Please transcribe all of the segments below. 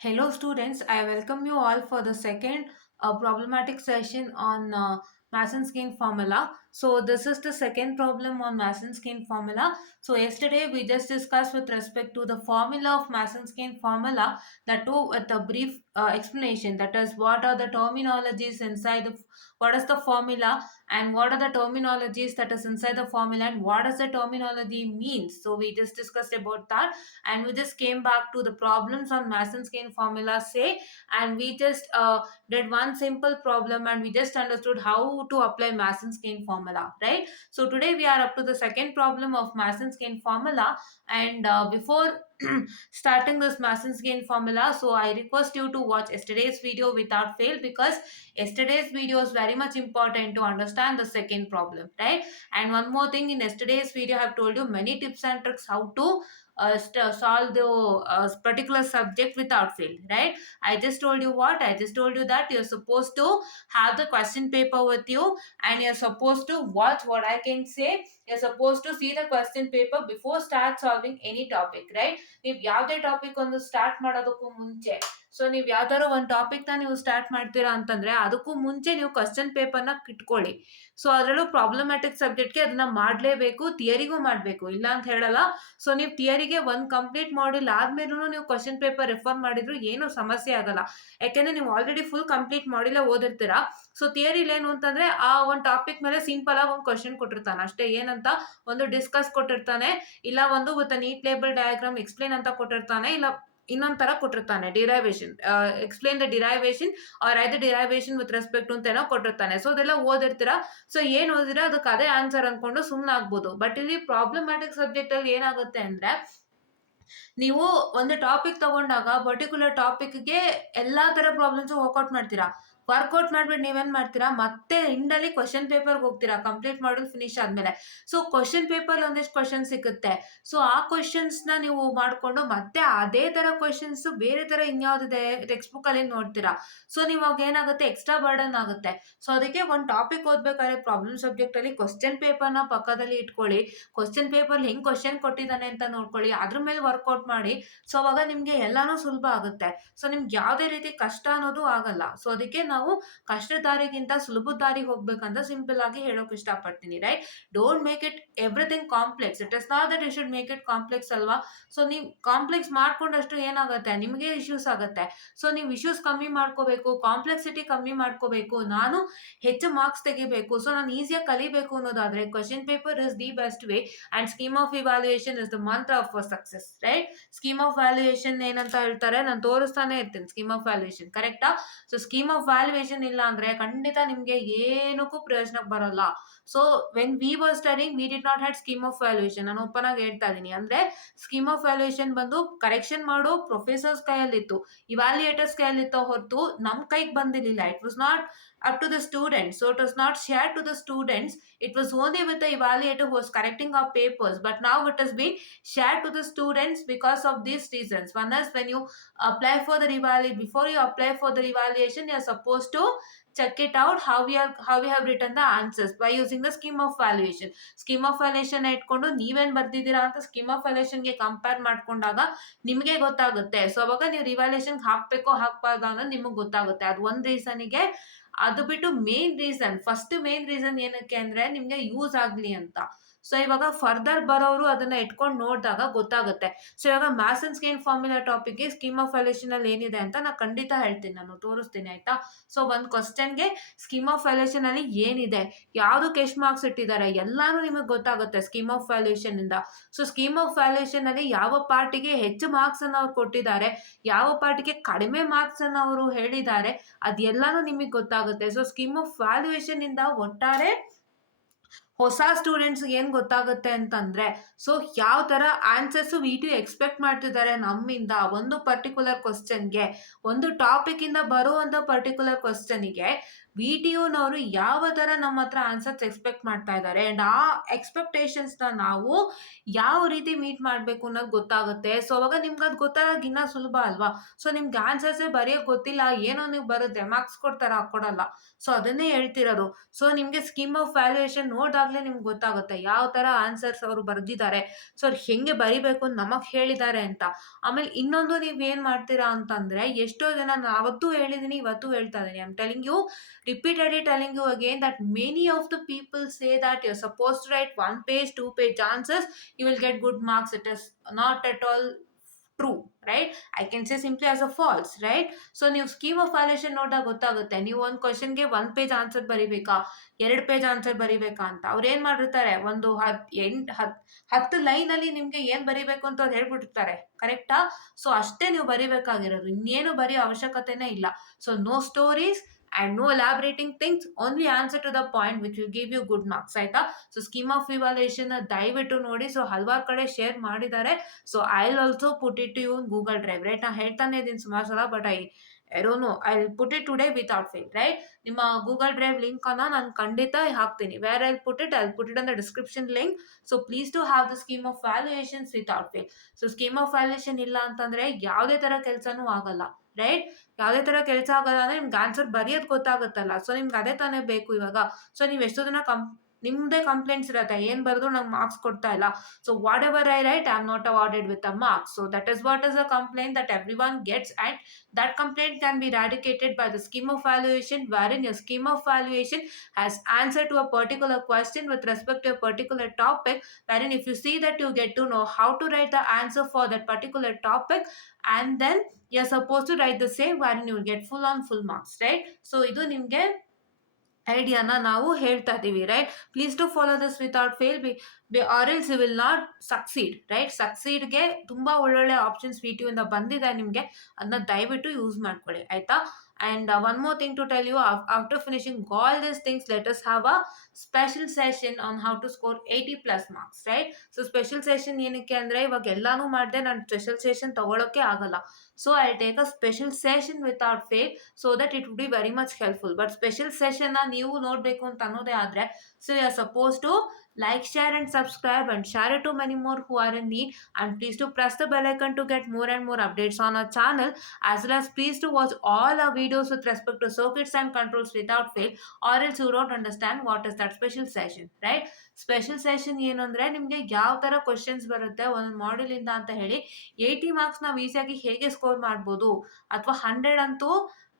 Hello students, I welcome you all for the second problematic session on Mason's-Gain formula. So this is the second problem on Mason's-Gain formula. So yesterday we just discussed with respect to the formula of Mason's-Gain formula, that too with a brief explanation, that is what are the terminologies inside what is the formula and what are the terminologies that is inside the formula and what does the terminology means. So we just discussed about that and we just came back to the problems on Mason's-Gain formula say, and we just did one simple problem and we just understood how to apply Mason's-Gain formula, right? So today we are up to the second problem of Mason's-Gain formula, and before starting this Mason's-Gain formula, so I request you to watch yesterday's video without fail, because yesterday's video is very much important to understand the second problem, right? And one more thing, in yesterday's video I have told you many tips and tricks how to solve the particular subject without fail, right? I just told you what? I just told you that you're supposed to have the question paper with you, and you're supposed to watch what I can say. You're supposed to see the question paper before start solving any topic, right? ನೀವು ಯಾವುದೇ ಟಾಪಿಕ್ ಒಂದು ಸ್ಟಾರ್ಟ್ ಮಾಡೋದಕ್ಕೂ ಮುಂಚೆ, ಸೊ ನೀವು ಯಾವ್ದಾದ್ರು ಒಂದು ಟಾಪಿಕ್ನ ನೀವು ಸ್ಟಾರ್ಟ್ ಮಾಡ್ತೀರಾ ಅಂತಂದ್ರೆ ಅದಕ್ಕೂ ಮುಂಚೆ ನೀವು ಕ್ವಶನ್ ಪೇಪರ್ನ ಇಟ್ಕೊಳ್ಳಿ. ಸೊ ಅದರಲ್ಲೂ ಪ್ರಾಬ್ಲಮ್ಯಾಟಿಕ್ ಸಬ್ಜೆಕ್ಟ್ಗೆ ಅದನ್ನ ಮಾಡಲೇಬೇಕು, ಥಿಯರಿಗೂ ಮಾಡಬೇಕು, ಇಲ್ಲ ಅಂತ ಹೇಳಲ್ಲ. ಸೊ ನೀವು ಥಿಯರಿಗೆ ಒಂದು ಕಂಪ್ಲೀಟ್ ಮಾಡ್ಯೂಲ್ ಆದ್ಮೇಲೂ ನೀವು ಕ್ವಶನ್ ಪೇಪರ್ ರೆಫರ್ ಮಾಡಿದ್ರು ಏನು ಸಮಸ್ಯೆ ಆಗಲ್ಲ, ಯಾಕೆಂದ್ರೆ ನೀವು ಆಲ್ರೆಡಿ ಫುಲ್ ಕಂಪ್ಲೀಟ್ ಮಾಡ್ಯೂಲೇ ಓದಿರ್ತೀರಾ. ಸೊ ಥಿಯರಿಲಿ ಏನು ಅಂತಂದ್ರೆ ಆ ಒಂದು ಟಾಪಿಕ್ ಮೇಲೆ ಸಿಂಪಲ್ ಆಗಿ ಒಂದು ಕ್ವಶನ್ ಕೊಟ್ಟಿರ್ತಾನೆ ಅಷ್ಟೇ, ಏನಂತ ಒಂದು ಡಿಸ್ಕಸ್ ಕೊಟ್ಟಿರ್ತಾನೆ, ಇಲ್ಲ ಒಂದು with neat label diagram explain ಅಂತ ಕೊಟ್ಟಿರ್ತಾನೆ, ಇಲ್ಲ ಇನ್ನೊಂದ್ ತರ ಕೊಟ್ಟಿರ್ತಾನೆ derivation, explain the derivation or either derivation with respect ಅಂತ ಏನೋ ಕೊಟ್ಟಿರ್ತಾನೆ. ಸೊ ಅದೆಲ್ಲ ಓದಿರ್ತೀರಾ. ಸೊ ಏನ್ ಓದಿದ್ರೆ ಅದಕ್ಕೆ ಅದೇ ಆನ್ಸರ್ ಅನ್ಕೊಂಡು ಸುಮ್ನೆ ಆಗ್ಬೋದು. ಬಟ್ ಇಲ್ಲಿ ಪ್ರಾಬ್ಲಮ್ಯಾಟಿಕ್ ಸಬ್ಜೆಕ್ಟ್ ಅಲ್ಲಿ ಏನಾಗುತ್ತೆ ಅಂದ್ರೆ, ನೀವು ಒಂದು ಟಾಪಿಕ್ ತಗೊಂಡಾಗ ಪರ್ಟಿಕ್ಯುಲರ್ ಟಾಪಿಕ್ಗೆ ಎಲ್ಲಾ ತರ ಪ್ರಾಬ್ಲಮ್ಸ್ ವರ್ಕೌಟ್ ಮಾಡ್ತೀರಾ. ವರ್ಕೌಟ್ ಮಾಡ್ಬಿಟ್ಟು ನೀವೇನ್ ಮಾಡ್ತೀರಾ, ಮತ್ತೆ ಇಂಡಲ್ಲಿ ಕ್ವಶನ್ ಪೇಪರ್ಗೆ ಹೋಗ್ತೀರಾ ಕಂಪ್ಲೀಟ್ ಮಾಡೋದು ಫಿನಿಶ್ ಆದ್ಮೇಲೆ. ಸೊ ಕ್ವಶನ್ ಪೇಪರ್ ಒಂದಿಷ್ಟು ಕ್ವಶನ್ ಸಿಗುತ್ತೆ. ಸೊ ಆ ಕ್ವಶನ್ಸ್ ನ ನೀವು ಮಾಡ್ಕೊಂಡು ಮತ್ತೆ ಅದೇ ತರ ಕ್ವಶನ್ಸ್ ಬೇರೆ ತರ ಇನ್ಯಾವ್ದಿದೆ ಟೆಕ್ಸ್ಟ್ ಬುಕ್ ಅಲ್ಲಿ ನೋಡ್ತೀರಾ. ಸೊ ನೀವಾಗ ಏನಾಗುತ್ತೆ, ಎಕ್ಸ್ಟ್ರಾ ಬರ್ಡನ್ ಆಗುತ್ತೆ. ಸೊ ಅದಕ್ಕೆ ಒಂದು ಟಾಪಿಕ್ ಓದ್ಬೇಕಾದ್ರೆ ಪ್ರಾಬ್ಲಮ್ ಸಬ್ಜೆಕ್ಟ್ ಅಲ್ಲಿ ಕ್ವಶನ್ ಪೇಪರ್ ನ ಪಕ್ಕದಲ್ಲಿ ಇಟ್ಕೊಳ್ಳಿ. ಕ್ವಶನ್ ಪೇಪರ್ ಹೆಂಗ್ ಕ್ವಶನ್ ಕೊಟ್ಟಿದ್ದಾನೆ ಅಂತ ನೋಡ್ಕೊಳ್ಳಿ, ಅದ್ರ ಮೇಲೆ ವರ್ಕೌಟ್ ಮಾಡಿ. ಸೊ ಅವಾಗ ನಿಮ್ಗೆ ಎಲ್ಲಾನು ಸುಲಭ ಆಗುತ್ತೆ. ಸೊ ನಿಮ್ಗೆ ಯಾವುದೇ ರೀತಿ ಕಷ್ಟ ಅನ್ನೋದು ಆಗಲ್ಲ. ಸೊ ಅದಕ್ಕೆ ನಾವು ಕಷ್ಟ ದಾರಿಗಿಂತ ಸುಲಭ ದಾರಿಗೆ ಹೋಗ್ಬೇಕಂತ ಸಿಂಪಲ್ ಆಗಿ ಹೇಳೋಕೆ ಇಷ್ಟಪಡ್ತೀನಿ, right? Don't make it everything complex. It is not that you should make it complex ಅಲ್ವಾ? ಸೊ ನೀವು ಕಾಂಪ್ಲೆಕ್ಸ್ ಮಾಡ್ಕೊಂಡಷ್ಟು ಏನಾಗುತ್ತೆ, ನಿಮಗೆ ಇಶ್ಯೂಸ್ ಆಗುತ್ತೆ. ಸೊ ನೀವು ಇಶ್ಯೂಸ್ ಕಮ್ಮಿ ಮಾಡ್ಕೋಬೇಕು, ಕಾಂಪ್ಲೆಕ್ಸಿಟಿ ಕಮ್ಮಿ ಮಾಡ್ಕೋಬೇಕು, ನಾನು ಹೆಚ್ಚು ಮಾರ್ಕ್ಸ್ ತೆಗಿಬೇಕು, ಸೊ ನಾನು ಈಸಿಯಾಗಿ ಕಲಿಬೇಕು ಅನ್ನೋದಾದ್ರೆ question paper is the best way, and scheme of evaluation is the mantra of success, right? Scheme of valuation ಏನಂತ ಹೇಳ್ತಾರೆ, ನಾನು ತೋರಿಸ್ತಾನೆ ಇರ್ತೀನಿ ಸ್ಕೀಮ್ ಆಫ್ ವ್ಯಾಲ್ಯೂಯೇಷನ್, ಕರೆಕ್ಟಾ? ಸೊ ಸ್ಕೀಮ್ ಆಫ್ ವ್ಯಾಲ್ಯೂಯೇಷನ್ ಇಲ್ಲ ಅಂದ್ರೆ ಖಂಡಿತ ನಿಮ್ಗೆ ಏನಕ್ಕೂ ಪ್ರಯೋಜನಕ್ಕೆ ಬರಲ್ಲ. So when we were studying we did not had scheme of valuation. ನಾನು ಓಪನ್ ಆಗಿ ಹೇಳ್ತಾ ಇದೀನಿ, ಅಂದ್ರೆ ಸ್ಕೀಮ್ ಆಫ್ ವ್ಯಾಲ್ಯೂಯೇಷನ್ ಬಂದು ಕರೆಕ್ಷನ್ ಮಾಡೋ ಪ್ರೊಫೆಸರ್ಸ್ ಕೈಯಲ್ಲಿತ್ತು, ಇವ್ಯಾಲ್ಯೂಯೇಟರ್ಸ್ ಕೈಯಲ್ಲಿತ್ತು, ಹೊರತು ನಮ್ ಕೈಗೆ ಬಂದಿರಲಿಲ್ಲ. It was not up to the students, so it was not shared to the students. It was only with the evaluator who was correcting our papers, but now it has been shared to the students because of these reasons. One is, when you apply for the evaluation, before you apply for the evaluation, you are supposed to check it out how we have written the answers by using the scheme of valuation. Scheme of valuation ಇಟ್ಕೊಂಡು ನೀವೇನ್ ಬರ್ದಿದ್ದೀರಾ ಅಂತ scheme of ವ್ಯಾಲ್ಯೂಯೇಷನ್ಗೆ ಕಂಪೇರ್ ಮಾಡ್ಕೊಂಡಾಗ ನಿಮಗೆ ಗೊತ್ತಾಗುತ್ತೆ. ಸೊ ಅವಾಗ ನೀವು ರಿವ್ಯಾಲ್ಯೂಯೇಷನ್ ಹಾಕ್ಬೇಕೋ ಹಾಕ್ಬಾರ್ದು ಅನ್ನೋದು ನಿಮಗೆ ಗೊತ್ತಾಗುತ್ತೆ. ಅದು ಒಂದ್ ರೀಸನ್ಗೆ. ಅದು ಬಿಟ್ಟು ಫಸ್ಟ್ ಮೇನ್ ರೀಸನ್ ಏನಕ್ಕೆ ಅಂದ್ರೆ ನಿಮ್ಗೆ ಯೂಸ್ ಆಗ್ಲಿ ಅಂತ. ಸೊ ಇವಾಗ ಫರ್ದರ್ ಬರೋರು ಅದನ್ನ ಇಟ್ಕೊಂಡು ನೋಡಿದಾಗ ಗೊತ್ತಾಗುತ್ತೆ. ಸೊ ಇವಾಗ ಮ್ಯಾಸನ್ಸ್ಗೇನ್ ಫಾರ್ಮುಲಾ ಟಾಪಿಕ್ಗೆ ಸ್ಕೀಮ್ ಆಫ್ ವ್ಯಾಲ್ಯೂಯೇಷನ್ ಅಲ್ಲಿ ಏನಿದೆ ಅಂತ ನಾನು ಖಂಡಿತ ಹೇಳ್ತೀನಿ, ನಾನು ತೋರಿಸ್ತೀನಿ, ಆಯ್ತಾ? ಸೊ ಒಂದು ಕ್ವಶನ್ಗೆ ಸ್ಕೀಮ್ ಆಫ್ ವ್ಯಾಲ್ಯೂಯೇಷನ್ ಅಲ್ಲಿ ಏನಿದೆ, ಯಾವ್ದಕ್ಕೆ ಎಷ್ಟು ಮಾರ್ಕ್ಸ್ ಇಟ್ಟಿದ್ದಾರೆ, ಎಲ್ಲಾನು ನಿಮಗೆ ಗೊತ್ತಾಗುತ್ತೆ ಸ್ಕೀಮ್ ಆಫ್ ವ್ಯಾಲ್ಯೂಯೇಷನ್ ಇಂದ. ಸೊ ಸ್ಕೀಮ್ ಆಫ್ ವ್ಯಾಲ್ಯೂಯೇಷನ್ ಅಲ್ಲಿ ಯಾವ ಪಾರ್ಟಿಗೆ ಹೆಚ್ಚು ಮಾರ್ಕ್ಸ್ ಅನ್ನು ಅವ್ರು ಕೊಟ್ಟಿದ್ದಾರೆ, ಯಾವ ಪಾರ್ಟಿಗೆ ಕಡಿಮೆ ಮಾರ್ಕ್ಸ್ ಅನ್ನು ಅವರು ಹೇಳಿದ್ದಾರೆ, ಅದೆಲ್ಲಾನು ನಿಮಗೆ ಗೊತ್ತಾಗುತ್ತೆ. ಸೊ ಸ್ಕೀಮ್ ಆಫ್ ವ್ಯಾಲ್ಯೂಯೇಷನ್ ಇಂದ ಒಟ್ಟಾರೆ ಹೊಸ ಸ್ಟೂಡೆಂಟ್ಸ್ ಏನ್ ಗೊತ್ತಾಗುತ್ತೆ ಅಂತಂದ್ರೆ, ಸೊ ಯಾವ ತರ ಆನ್ಸರ್ಸ್ ವಿ2 ಎಕ್ಸ್ಪೆಕ್ಟ್ ಮಾಡ್ತಿದ್ದಾರೆ ನಮ್ಮಿಂದ ಒಂದು ಪರ್ಟಿಕ್ಯುಲರ್ ಕ್ವಶನ್ಗೆ, ಒಂದು ಟಾಪಿಕ್ ಇಂದ ಬರುವಂತ ಪರ್ಟಿಕ್ಯುಲರ್ ಕ್ವಶನ್ಗೆ ವಿ2ನವರು ಯಾವ ತರ ನಮ್ಮ ಹತ್ರ ಆನ್ಸರ್ಸ್ ಎಕ್ಸ್ಪೆಕ್ಟ್ ಮಾಡ್ತಾ ಇದ್ದಾರೆ, ಅಂಡ್ ಆ ಎಕ್ಸ್ಪೆಕ್ಟೇಷನ್ಸ್ ನ ನಾವು ಯಾವ ರೀತಿ ಮೀಟ್ ಮಾಡ್ಬೇಕು ಅನ್ನೋದು ಗೊತ್ತಾಗುತ್ತೆ. ಸೊ ಅವಾಗ ನಿಮ್ಗೆ ಅದು ಗೊತ್ತಾದಾಗ ಇನ್ನ ಸುಲಭ ಅಲ್ವಾ? ಸೊ ನಿಮ್ಗೆ ಆನ್ಸರ್ಸ್ ಬರೆಯೋಕ್ ಗೊತ್ತಿಲ್ಲ, ಏನೋ ನೀವು ಬರುತ್ತೆ, ಮಾರ್ಕ್ಸ್ ಕೊಡ್ತಾರ, ಕೊಡಲ್ಲ. ಸೊ ಅದನ್ನೇ ಹೇಳ್ತಿರೋದು. ಸೊ ನಿಮ್ಗೆ ಸ್ಕೀಮ್ ಆಫ್ ವ್ಯಾಲ್ಯೂಯೇಷನ್ ನೋಡಿದಾಗ ನೋಡಿದಾಗಲೇ ನಿಮ್ಗೆ ಗೊತ್ತಾಗುತ್ತೆ ಯಾವ ಥರ ಆನ್ಸರ್ಸ್ ಅವರು ಬರೆದಿದ್ದಾರೆ. ಸೊ ಅವ್ರು ಹೆಂಗೆ ಬರಿಬೇಕು ಅಂತ ನಮಗೆ ಹೇಳಿದ್ದಾರೆ ಅಂತ. ಆಮೇಲೆ ಇನ್ನೊಂದು ನೀವೇನು ಮಾಡ್ತೀರಾ ಅಂತಂದರೆ, ಎಷ್ಟೋ ಜನ ನಾನು ಅವತ್ತೂ ಹೇಳಿದ್ದೀನಿ, ಇವತ್ತು ಹೇಳ್ತಾ ಇದ್ದೀನಿ, I am telling you, repeatedly telling you again, that many of the people say that you're supposed to write 1 page, 2 page answers, you will get good marks. It is not at all true, right? I can say simply as a false, right? So ನೀವು scheme of valuation ನೋಡಿದಾಗ ಗೊತ್ತಾಗುತ್ತೆ, ನೀವು ಒಂದು ಕ್ವಶನ್ಗೆ 1 page answer ಬರಿಬೇಕಾ, 2 page answer ಬರಿಬೇಕಾ ಅಂತ. ಅವ್ರು ಏನು ಮಾಡಿರ್ತಾರೆ, ಒಂದು 10 ಲೈನಲ್ಲಿ ನಿಮಗೆ ಏನು ಬರಿಬೇಕು ಅಂತ ಅವ್ರು ಹೇಳ್ಬಿಟ್ಟಿರ್ತಾರೆ, ಕರೆಕ್ಟಾ? ಸೊ ಅಷ್ಟೇ ನೀವು ಬರಿಬೇಕಾಗಿರೋದು, ಇನ್ನೇನು ಬರೆಯೋ ಅವಶ್ಯಕತೆನೇ ಇಲ್ಲ. So no stories and no elaborating things, only answer to the point which will give you good marks, ಆಯ್ತಾ? ಸೊ ಸ್ಕೀಮ್ ಆಫ್ ಇವಾಲ್ಯೂಯೇಷನ್ ದಯವಿಟ್ಟು ನೋಡಿ. ಸೊ ಹಲವಾರು ಕಡೆ ಶೇರ್ ಮಾಡಿದ್ದಾರೆ. So I will also put it to you in Google drive, right? ನಾನು ಹೇಳ್ತಾನೆ ಇದ್ದೀನಿ ಸುಮಾರು ಸಲ, but I don't know, I will put it today without fail, right? ನಿಮ್ಮ ಗೂಗಲ್ ಡ್ರೈವ್ ಲಿಂಕನ್ನು ನಾನು ಖಂಡಿತ ಹಾಕ್ತೀನಿ. Where I put it, I put it in the description link. So please to have the scheme of valuations without fail. So scheme of valuation ಇಲ್ಲ ಅಂತಂದರೆ ಯಾವುದೇ ಥರ ಕೆಲಸನೂ ಆಗಲ್ಲ, ರೈಟ್? ಯಾವುದೇ ಥರ ಕೆಲಸ ಆಗಲ್ಲ ಅಂದರೆ ನಿಮ್ಗೆ ಆನ್ಸರ್ ಬರೆಯೋದು ಗೊತ್ತಾಗುತ್ತಲ್ಲ. ಸೊ ನಿಮ್ಗೆ ಅದೇ ತಾನೇ ಬೇಕು ಇವಾಗ. ಸೊ ನೀವು ಎಷ್ಟೋ ಜನ ನಿಮ್ಮದೇ ಕಂಪ್ಲೇಂಟ್ಸ್ ಇರುತ್ತೆ, ಏನು ಬರೆದು ನಂಗೆ ಮಾರ್ಕ್ಸ್ ಕೊಡ್ತಾ ಇಲ್ಲ. So what ever I right, I am not awarded with a marks. So that is what is a complaint that every one gets, and that complaint can be eradicated by the scheme of valuation, wherein your scheme of valuation has answer to a particular question with respect to a particular topic, wherein if you see that, you get to know how to write the answer for that particular topic, and then you're supposed to write the same, wherein you will get full marks, right? So idu nimge ಐಡಿಯಾನ ನಾವು ಹೇಳ್ತಾ ಇದ್ದೀವಿ, right? Please to follow this without fail, or else you will not succeed, right? ಸಕ್ಸೀಡ್ಗೆ ತುಂಬ ಒಳ್ಳೊಳ್ಳೆ options VTU ಇಂದ ಬಂದಿದೆ ನಿಮಗೆ, ಅದನ್ನ ದಯವಿಟ್ಟು ಯೂಸ್ ಮಾಡ್ಕೊಳ್ಳಿ, ಆಯಿತಾ? And one more thing to tell you, after finishing all these things, let us have a special session on how to score 80+ marks, right? So special session ಏನಕ್ಕೆ ಅಂದರೆ, ಇವಾಗ ಎಲ್ಲಾನು ಮಾಡಿದೆ, ನಾನು ಸ್ಪೆಷಲ್ ಸೆಷನ್ ತಗೊಳ್ಳೋಕ್ಕೆ ಆಗಲ್ಲ. So I'll take a special session without fail, so that it would be very much helpful. But special session ನೀವು ನೋಡಬೇಕು ಅಂತ ಅನ್ನೋದೇ ಆದರೆ, so you are supposed to like, share and subscribe, and share it to many more who are in need. And please to press the bell icon to get more and more updates on our channel, as well as please to watch all our videos with respect to circuits and controls without fail, or else you don't understand what is that special session, right? Special session ಏನು ಅಂದರೆ, ನಿಮಗೆ ಯಾವ ಥರ ಕ್ವಶನ್ಸ್ ಬರುತ್ತೆ ಒಂದೊಂದು ಮಾಡ್ಯೂಲಿಂದ ಅಂತ ಹೇಳಿ, 80 ಮಾರ್ಕ್ಸ್ ನಾವು ಈಸಿಯಾಗಿ ಹೇಗೆ ಸ್ಕೋರ್ ಮಾಡ್ಬೋದು, ಅಥವಾ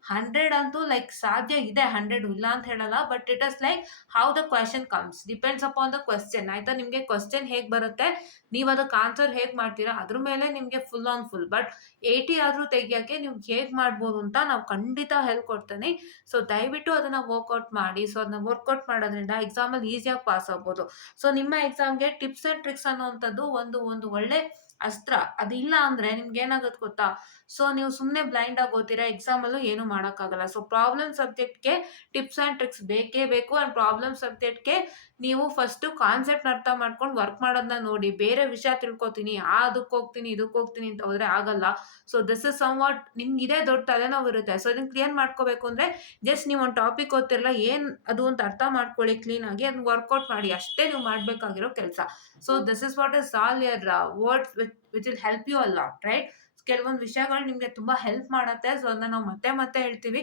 100 ಲೈಕ್ ಸಾಧ್ಯ ಇದೆ, 100 ಇಲ್ಲ ಅಂತ ಹೇಳಲ್ಲ, but it is like how the question comes, depends upon the question, ಆಯಿತಾ? ನಿಮಗೆ ಕ್ವೆಶ್ಚನ್ ಹೇಗೆ ಬರುತ್ತೆ, ನೀವು ಅದಕ್ಕೆ ಆನ್ಸರ್ ಹೇಗೆ ಮಾಡ್ತೀರಾ, ಅದ್ರ ಮೇಲೆ ನಿಮಗೆ ಫುಲ್. ಬಟ್ 80 ಆದರೂ ತೆಗಿಯೋಕ್ಕೆ ನೀವು ಹೇಗೆ ಮಾಡ್ಬೋದು ಅಂತ ನಾವು ಖಂಡಿತ ಹೇಳ್ಕೊಡ್ತೀನಿ. ಸೊ ದಯವಿಟ್ಟು ಅದನ್ನು ವರ್ಕೌಟ್ ಮಾಡಿ. ಸೊ ಅದನ್ನ ವರ್ಕೌಟ್ ಮಾಡೋದ್ರಿಂದ ಎಕ್ಸಾಮಲ್ಲಿ ಈಸಿಯಾಗಿ ಪಾಸ್ ಆಗ್ಬೋದು. ಸೊ ನಿಮ್ಮ ಎಕ್ಸಾಮ್ಗೆ ಟಿಪ್ಸ್ ಆ್ಯಂಡ್ ಟ್ರಿಕ್ಸ್ ಅನ್ನೋವಂಥದ್ದು ಒಂದು ಒಳ್ಳೆ ಅಸ್ತ್ರ. ಅದಿಲ್ಲ ಅಂದರೆ ನಿಮ್ಗೆ ಏನಾಗುತ್ತೆ ಗೊತ್ತಾ, ಸೊ ನೀವು ಸುಮ್ಮನೆ ಬ್ಲೈಂಡಾಗಿ ಓದ್ತೀರಾ, ಎಕ್ಸಾಮಲ್ಲೂ ಏನೂ ಮಾಡೋಕ್ಕಾಗಲ್ಲ. ಸೊ ಪ್ರಾಬ್ಲಮ್ ಸಬ್ಜೆಕ್ಟ್ಗೆ ಟಿಪ್ಸ್ ಆ್ಯಂಡ್ ಟ್ರಿಕ್ಸ್ ಬೇಕೇ ಬೇಕು. ಆ್ಯಂಡ್ ಪ್ರಾಬ್ಲಮ್ ಸಬ್ಜೆಕ್ಟ್ಗೆ ನೀವು ಫಸ್ಟು ಕಾನ್ಸೆಪ್ಟ್ ಅರ್ಥ ಮಾಡ್ಕೊಂಡು ವರ್ಕ್ ಮಾಡೋದನ್ನ ನೋಡಿ. ಬೇರೆ ವಿಷಯ ತಿಳ್ಕೊತೀನಿ, ಅದಕ್ಕೆ ಹೋಗ್ತೀನಿ ಇದಕ್ಕೆ ಹೋಗ್ತೀನಿ ಅಂತ ಹೋದರೆ ಆಗಲ್ಲ. So this is somewhat, ನಿಮ್ಗೆ ಇದೇ ದೊಡ್ಡ ತಲೆನೋವು ಇರುತ್ತೆ. ಸೊ ಇದನ್ನು ಕ್ಲಿಯರ್ ಮಾಡ್ಕೋಬೇಕು ಅಂದರೆ, ಜಸ್ಟ್ ನೀವು ಒಂದು ಟಾಪಿಕ್ ಓದ್ತಿರಲ್ಲ, ಏನು ಅದು ಅಂತ ಅರ್ಥ ಮಾಡ್ಕೊಳ್ಳಿ ಕ್ಲೀನಾಗಿ, ಅದನ್ನ ವರ್ಕೌಟ್ ಮಾಡಿ, ಅಷ್ಟೇ ನೀವು ಮಾಡಬೇಕಾಗಿರೋ ಕೆಲಸ. So this is what is all your words which will help you a lot, right? ಕೆಲವೊಂದು ವಿಷಯಗಳು ನಿಮಗೆ ತುಂಬ ಹೆಲ್ಪ್ ಮಾಡುತ್ತೆ. ಸೊ ಅದನ್ನ ನಾವು ಮತ್ತೆ ಹೇಳ್ತೀವಿ.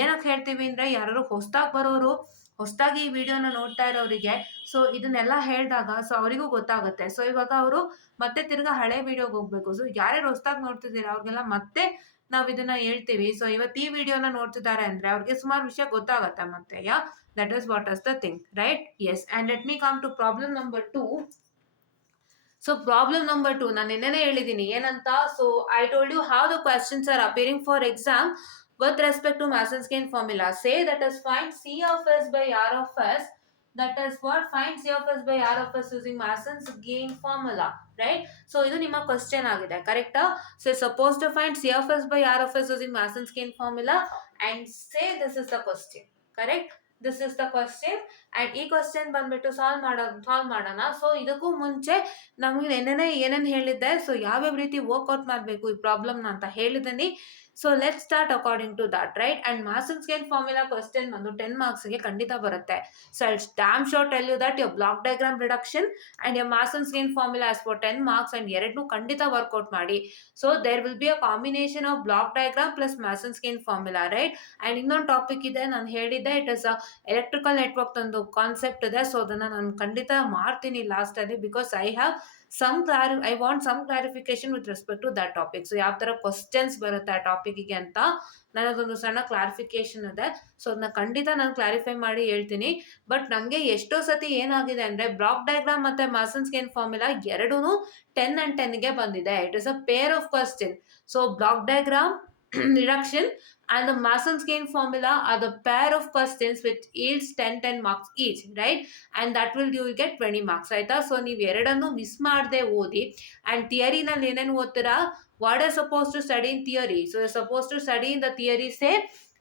ಏನಕ್ಕೆ ಹೇಳ್ತೀವಿ ಅಂದರೆ, ಯಾರು ಹೊಸದಾಗಿ ಬರೋರು, ಹೊಸದಾಗಿ ಈ ವಿಡಿಯೋನ ನೋಡ್ತಾ ಇರೋರಿಗೆ, ಸೊ ಇದನ್ನೆಲ್ಲ ಹೇಳಿದಾಗ ಸೊ ಅವರಿಗೂ ಗೊತ್ತಾಗುತ್ತೆ. ಸೊ ಇವಾಗ ಅವರು ಮತ್ತೆ ತಿರ್ಗಾ ಹಳೆ ವಿಡಿಯೋಗೆ ಹೋಗ್ಬೇಕು. ಸೊ ಯಾರ್ಯಾರು ಹೊಸದಾಗಿ ನೋಡ್ತಿದ್ದೀರಾ ಅವ್ರಿಗೆಲ್ಲ ಮತ್ತೆ ನಾವು ಇದನ್ನ ಹೇಳ್ತೀವಿ. ಸೊ ಇವತ್ತು ಈ ವಿಡಿಯೋನ ನೋಡ್ತಿದ್ದಾರೆ ಅಂದರೆ ಅವ್ರಿಗೆ ಸುಮಾರು ವಿಷಯ ಗೊತ್ತಾಗುತ್ತೆ ಮತ್ತೆ. That is what is the thing, right? Yes. And let me come to problem number 2. So problem number 2 ನಾನು ನಿನ್ನೆನೇ ಹೇಳಿದ್ದೀನಿ ಏನಂತ. So I told you how the questions are appearing for exam with respect to Mason's-Gain formula. Say, that is, find C of S by R of S. That is what? Find C of S by R of S using Mason's-Gain formula, right? So ಇದು ನಿಮ್ಮ ಕ್ವೆಶ್ಚನ್ ಆಗಿದೆ, ಕರೆಕ್ಟಾ? So suppose to find C of S by R of S using Mason's-Gain formula, and say this is the question, correct? This is the question. And ಈ ಕ್ವಶನ್ ಬಂದ್ಬಿಟ್ಟು ಸಾಲ್ವ್ ಮಾಡೋಣ. ಸೊ ಇದಕ್ಕೂ ಮುಂಚೆ ನಮಗೆ ಏನೇನು ಹೇಳಿದ್ದೆ, ಸೊ ಯಾವ್ಯಾವ ರೀತಿ ವರ್ಕೌಟ್ ಮಾಡಬೇಕು ಈ ಪ್ರಾಬ್ಲಮ್ನ ಅಂತ ಹೇಳಿದ್ದೀನಿ. So let start according to that, right? And Mason's-Gain formula question ಬಂದು 10 ಮಾರ್ಕ್ಸ್ಗೆ ಖಂಡಿತ ಬರುತ್ತೆ. So I damn sure tell you that your block diagram reduction and your Mason's-Gain formula as for 10 marks, and ಎರಡನ್ನೂ ಖಂಡಿತ ವರ್ಕೌಟ್ ಮಾಡಿ. So there will be a combination of block diagram plus Mason's-Gain formula, right? And ಇನ್ನೊಂದು topic ಇದೆ, ನಾನು ಹೇಳಿದ್ದೆ, it is a electrical network ತಂದು ಕಾನ್ಸೆಪ್ಟ್ ಇದೆ. So ಅದನ್ನ ನಾನು ಖಂಡಿತ ಮಾಡ್ತೀನಿ ಲಾಸ್ಟ್ ಅಲ್ಲಿ, because I want some clarification with respect to that topic. So ಯಾವ ತರ ಕ್ವಶನ್ಸ್ ಬರುತ್ತೆ ಆ ಟಾಪಿಕ್ಗೆ ಅಂತ ನನ್ನದೊಂದು ಸಣ್ಣ ಕ್ಲಾರಿಫಿಕೇಶನ್ ಇದೆ. ಸೊ ಅದನ್ನ ಖಂಡಿತ ನಾನು ಕ್ಲಾರಿಫೈ ಮಾಡಿ ಹೇಳ್ತೀನಿ. ಬಟ್ ನಮಗೆ ಎಷ್ಟೋ ಸತಿ ಏನಾಗಿದೆ ಅಂದ್ರೆ ಬ್ಲಾಕ್ ಡಯಾಗ್ರಾಮ್ ಮತ್ತೆ ಮಾಸನ್ ಸ್ಕೇನ್ ಫಾರ್ಮುಲಾ ಎರಡೂ 10 and 10 ಗೆ ಬಂದಿದೆ. It is a pair of question. So block diagram reduction and the Mason's-Gain formula are the pair of questions which yields 10 marks each, right? And that will you will get 20 marks, ಆಯ್ತಾ? ಸೊ ನೀವು ಎರಡನ್ನು ಮಿಸ್ ಮಾಡದೆ ಓದಿ. ಅಂಡ್ ಥಿಯರಿನಲ್ಲಿ ಏನೇನು ಓದ್ತೀರಾ, what are supposed to study in theory? So you're supposed to study in the theory, say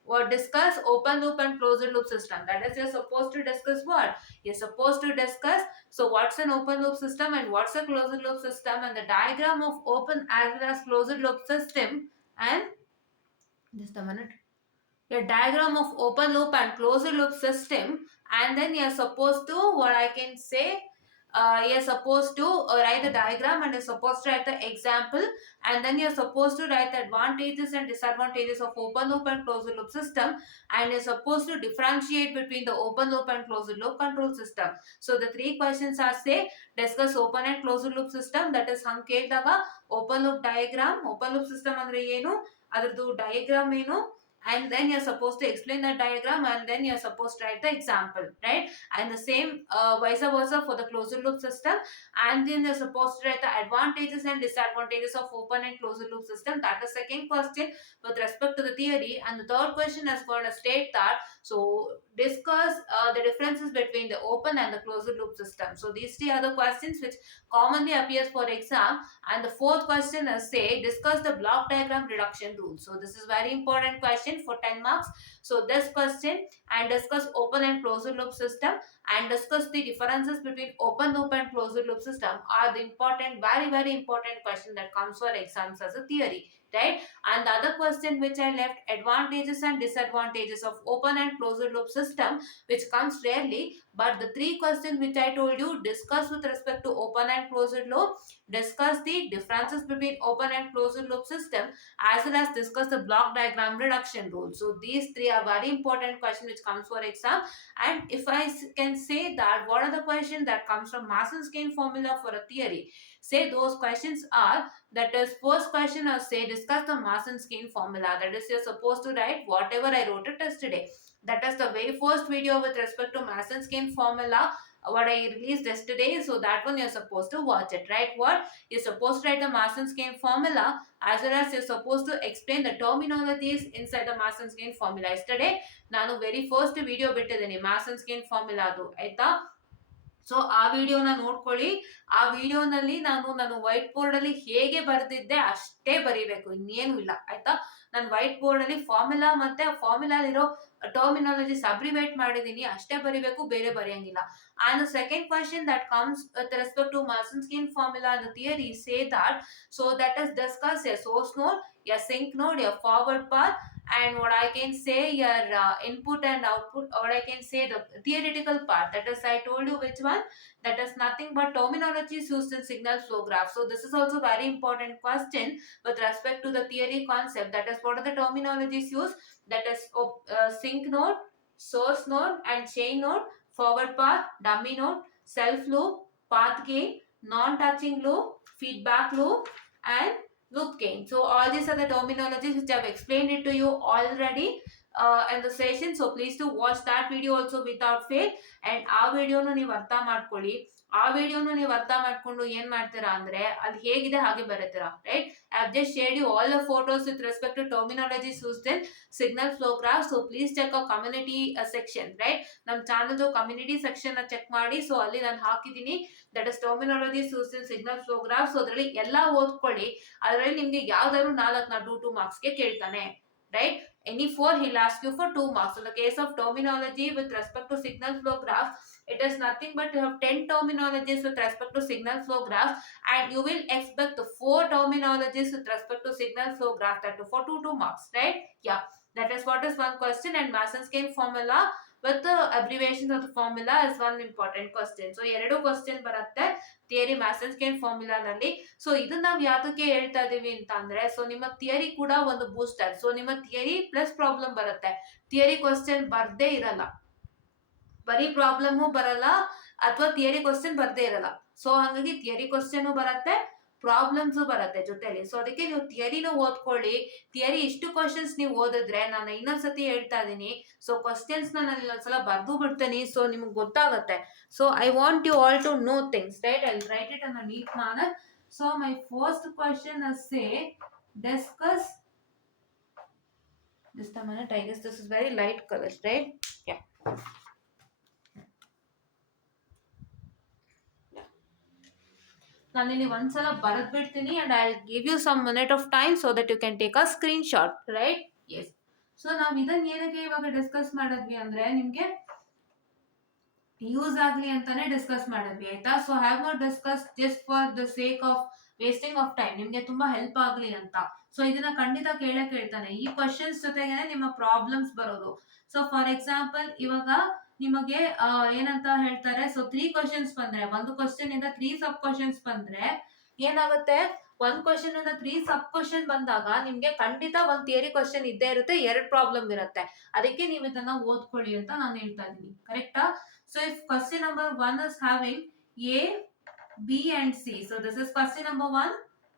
or discuss open loop and closed loop system. That is, you're supposed to discuss what? You're supposed to discuss, so what's an open loop system and what's a closed loop system, and the diagram of open as well as closed loop system, and just a minute, a diagram of open loop and closed loop system. And then you're supposed to, what I can say, you're supposed to write the diagram, and you're supposed to write the example, and then you're supposed to write the advantages and disadvantages of open loop and closed loop system, and you're supposed to differentiate between the open loop and closed loop control system. So the three questions are, say discuss open and closed loop system, that is hang keldaga open loop diagram, open loop system andre enu, adradu diagram enu, and then you're supposed to explain that diagram, and then you're supposed to write the example, right? And the same vice versa for the closed loop system, and then you're supposed to write the advantages and disadvantages of open and closed loop system. That is second question with respect to the theory. And the third question is going to state that, so discuss the differences between the open and the closed loop system. So these three are the questions which commonly appears for exam. And the fourth question is, say discuss the block diagram reduction rule. So this is very important question for 10 marks. So this question, and discuss open and closed loop system, and discuss the differences between open loop and closed loop system are the important, very important question that comes for exams as a theory, right? And the other question which I left, advantages and disadvantages of open and closed loop system, which comes rarely. But the three questions which I told you, discuss with respect to open and closed loop, discuss the differences between open and closed loop system, as well as discuss the block diagram reduction rule. So these three are very important questions which comes for exam. And if I can say that what are the questions that comes from Mason's-Gain formula for a theory, say those questions are, that is first question is, say discuss the Mason's-Gain formula. That is, you're supposed to write whatever I wrote it yesterday. That is the very first video with respect to Mason's-Gain formula what I released yesterday. So that one you're supposed to watch it, right? What you're supposed to write the Mason's-Gain formula, as well as you're supposed to explain the terminologies inside the Mason's-Gain formula. Yesterday ನಾನು very first video ಬಿಟ್ಟಿದ್ದೀನಿ ಮ್ಯಾಸನ್ಸ್ಗೇನ್ ಫಾರ್ಮುಲಾ ಅದು, ಆಯ್ತಾ? ಸೊ ಆ ವಿಡಿಯೋನ ನೋಡ್ಕೊಳ್ಳಿ. ಆ ವಿಡಿಯೋನಲ್ಲಿ ನಾನು ವೈಟ್ ಬೋರ್ಡ್ ಅಲ್ಲಿ ಹೇಗೆ ಬರೆದಿದ್ದೆ ಅಷ್ಟೇ ಬರೀಬೇಕು, ಇನ್ನೇನು ಇಲ್ಲ, ಆಯ್ತಾ? ನಾನು ವೈಟ್ ಬೋರ್ಡ್ ಅಲ್ಲಿ ಫಾರ್ಮುಲಾ ಮತ್ತೆ ಫಾರ್ಮುಲಾಲಿರೋ ಟರ್ಮಿನಾಲಜೀಸ್ ಅಬ್ರಿವೇಟ್ ಮಾಡಿದೀನಿ, ಅಷ್ಟೇ ಬರಿಬೇಕು, ಬೇರೆ ಬರೆಯಂಗಿಲ್ಲ. And the second question that comes with respect to Mason's-Gain formula and the theory, say that, so that is discuss a source node, a sink node, a forward path, and what I can say your input and output, or I can say the theoretical part. That is, I told you which one, that is nothing but terminologies used in signal flow graph. So this is also very important question with respect to the theory concept. That is, what are the terminologies used? That is sink node, source node and chain node, forward path, dummy node, self loop, path gain, non-touching loop, feedback loop, and loop gain. So all these are the terminologies which I have explained it to you already in the session. So please do watch that video also without fail. And ಆ ವಿಡಿಯೋನು ನೀವು ಅರ್ಥ ಮಾಡ್ಕೊಳ್ಳಿ. ಆ ವಿಡಿಯೋನು ನೀವು ಅರ್ಥ ಮಾಡ್ಕೊಂಡು ಏನ್ ಮಾಡ್ತೀರಾ ಅಂದ್ರೆ, ಅಲ್ಲಿ ಹೇಗಿದೆ ಹಾಗೆ ಬರೀತೀರಾ, right? I have just shared you all the photos with respect to terminologies used in signal flow graph. So please check our community section, right? ನಮ್ಮ ಚಾನಲ್ದು ಕಮ್ಯುನಿಟಿ ಸೆಕ್ಷನ್ ಚೆಕ್ ಮಾಡಿ. ಸೊ ಅಲ್ಲಿ ನಾನು ಹಾಕಿದ್ದೀನಿ, that is terminologies used in signal flow graph. So ಅದರಲ್ಲಿ ಎಲ್ಲ ಓದ್ಕೊಳ್ಳಿ. ಅದರಲ್ಲಿ ನಿಮ್ಗೆ ಯಾವ್ದಾದ್ರು 2 ಮಾರ್ಕ್ಸ್ಗೆ ಕೇಳ್ತಾನೆ, right? Any 4 he'll ask you for 2 marks. In the case of terminology with respect to signal flow graph, it is nothing but you have 10 terminologies with respect to signal flow graph, and you will expect the 4 terminologies with respect to signal flow graph, that for 2 marks, right? Yeah, that is what is one question. And Mason's-Gain formula with the abbreviations of the formula is one important question. So ಎರಡು ಕ್ವಶನ್ ಬರುತ್ತೆ ಥಿಯರಿ ಮ್ಯಾಸನ್ಸ್-ಗೇನ್ ಫಾರ್ಮುಲಾ ನಲ್ಲಿ. ಸೊ ಇದನ್ನ ನಾವು ಯಾತಕ್ಕೆ ಹೇಳ್ತಾ ಇದೀವಿ ಅಂತ ಅಂದ್ರೆ, ಸೊ ನಿಮ್ಮ ಥಿಯರಿ ಕೂಡ ಒಂದು ಬೂಸ್ಟರ್. ಸೊ ನಿಮ್ಮ ಥಿಯರಿ ಪ್ಲಸ್ ಪ್ರಾಬ್ಲಮ್ ಬರುತ್ತೆ, ಥಿಯರಿ ಕ್ವಶನ್ ಬರ್ದೇ ಇರಲ್ಲ. ಬರೀ ಪ್ರಾಬ್ಲಮ್ಮು ಬರಲ್ಲ ಅಥವಾ ಥಿಯರಿ ಕ್ವಶನ್ ಬರ್ದೇ ಇರಲ್ಲ. ಸೊ ಹಾಗಾಗಿ ಥಿಯರಿ ಕ್ವಶನ್ ಬರುತ್ತೆ, ಪ್ರಾಬ್ಲಮ್ಸ್ ಬರುತ್ತೆ ಜೊತೆಲಿ. ಸೊ ಅದಕ್ಕೆ ನೀವು ಥಿಯರಿನೂ ಓದ್ಕೊಳ್ಳಿ. ಥಿಯರಿ ಇಷ್ಟು ಕ್ವಶನ್ಸ್ ನೀವು ಓದಿದ್ರೆ, ನಾನು ಇನ್ನೊಂದ್ಸತಿ ಹೇಳ್ತಾ ಇದ್ದೀನಿ, ಸೊ ಕ್ವಶನ್ಸ್ ನಾನು ಇನ್ನೊಂದ್ಸಲ ಬರ್ದು ಬಿಡ್ತೀನಿ, ಸೊ ನಿಮ್ಗೆ ಗೊತ್ತಾಗುತ್ತೆ. So I want you all to know things, right? I write it in a neat manner. So my first question is say discuss. Just a minute, I guess this is very light colors, right? Yeah. ನಾನು ಇಲ್ಲಿ ಒಂದ್ಸಲ ಬರೆದ್ ಬಿಡ್ತೀನಿ and I give you some minute of time so that you can take a screen shot, right? Yes. So ನಾವ್ ಇದನ್ನ ಏನಕ್ಕೆ ಇವಾಗ ಡಿಸ್ಕಸ್ ಮಾಡಿದ್ವಿ ಅಂದ್ರೆ ನಿಮ್ಗೆ ಯೂಸ್ ಆಗ್ಲಿ ಅಂತಾನೆ ಡಿಸ್ಕಸ್ ಮಾಡಿದ್ವಿ, ಆಯ್ತಾ? So have not discuss just for the sake of wasting of time, ನಿಮ್ಗೆ ತುಂಬಾ ಹೆಲ್ಪ್ ಆಗ್ಲಿ ಅಂತ. ಸೊ ಇದನ್ನ ಖಂಡಿತ ಕೇಳ್ತಾನೆ. ಈ ಕ್ವಶನ್ಸ್ ಜೊತೆಗೆ ನಿಮ್ಮ ಪ್ರಾಬ್ಲಮ್ಸ್ ಬರೋದು. ಸೊ ಫಾರ್ ಎಕ್ಸಾಂಪಲ್ ಇವಾಗ ನಿಮಗೆ ಏನಂತ ಹೇಳ್ತಾರೆ, ಸೊ 3 ಕ್ವಶನ್ಸ್ ಬಂದ್ರೆ, ಒಂದು ಕ್ವಶನ್ ಇಂದ 3 ಸಬ್ ಕ್ವಶನ್ಸ್ ಬಂದ್ರೆ ಏನಾಗುತ್ತೆ, ಒಂದ್ ಕ್ವಶನ್ ಇಂದ 3 ಸಬ್ ಕ್ವಶನ್ ಬಂದಾಗ ನಿಮ್ಗೆ ಖಂಡಿತ ಒಂದ್ ಥಿಯರಿ ಕ್ವಶನ್ ಇದ್ದೇ ಇರುತ್ತೆ, 2 ಪ್ರಾಬ್ಲಮ್ ಇರುತ್ತೆ. ಅದಕ್ಕೆ ನೀವು ಇದನ್ನ ಓದ್ಕೊಳ್ಳಿ ಅಂತ ನಾನು ಹೇಳ್ತಾ ಇದ್ದೀನಿ, ಕರೆಕ್ಟಾ? So if question number 1 is having A, B and C. So this is question number 1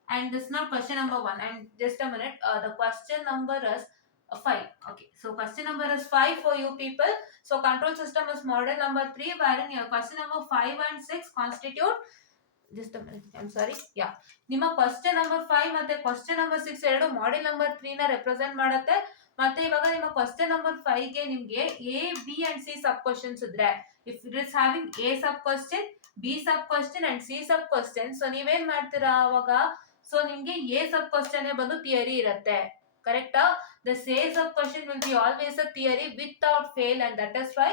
and this is not question number 1. And just a minute, the question number is 5. Okay, so question number is 5 for you people. So control system is model number 3, wherein your question number 5 and 6 constitute, just a minute, I'm sorry, yeah, ನಿಮ್ಮ question number 5 ಮತ್ತೆ question number 6 ಎರಡು model number 3 ನ ರೆಪ್ರೆಸೆಂಟ್ ಮಾಡುತ್ತೆ. ಮತ್ತೆ ಇವಾಗ ನಿಮ್ಮ question number 5 ಗೆ ನಿಮ್ಗೆ A, B and C sub questions ಇದ್ರೆ, if it is having A sub question, B sub question and C sub question, so ನೀವೇನ್ ಮಾಡ್ತೀರಾ ಅವಾಗ, ಸೊ ನಿಮ್ಗೆ ಎ ಸಬ್ ಕ್ವಶನ್ ಬಂದು ಥಿಯರಿ ಇರುತ್ತೆ, ಕರೆಕ್ಟಾ? The A sub question will be always a theory without fail and that is why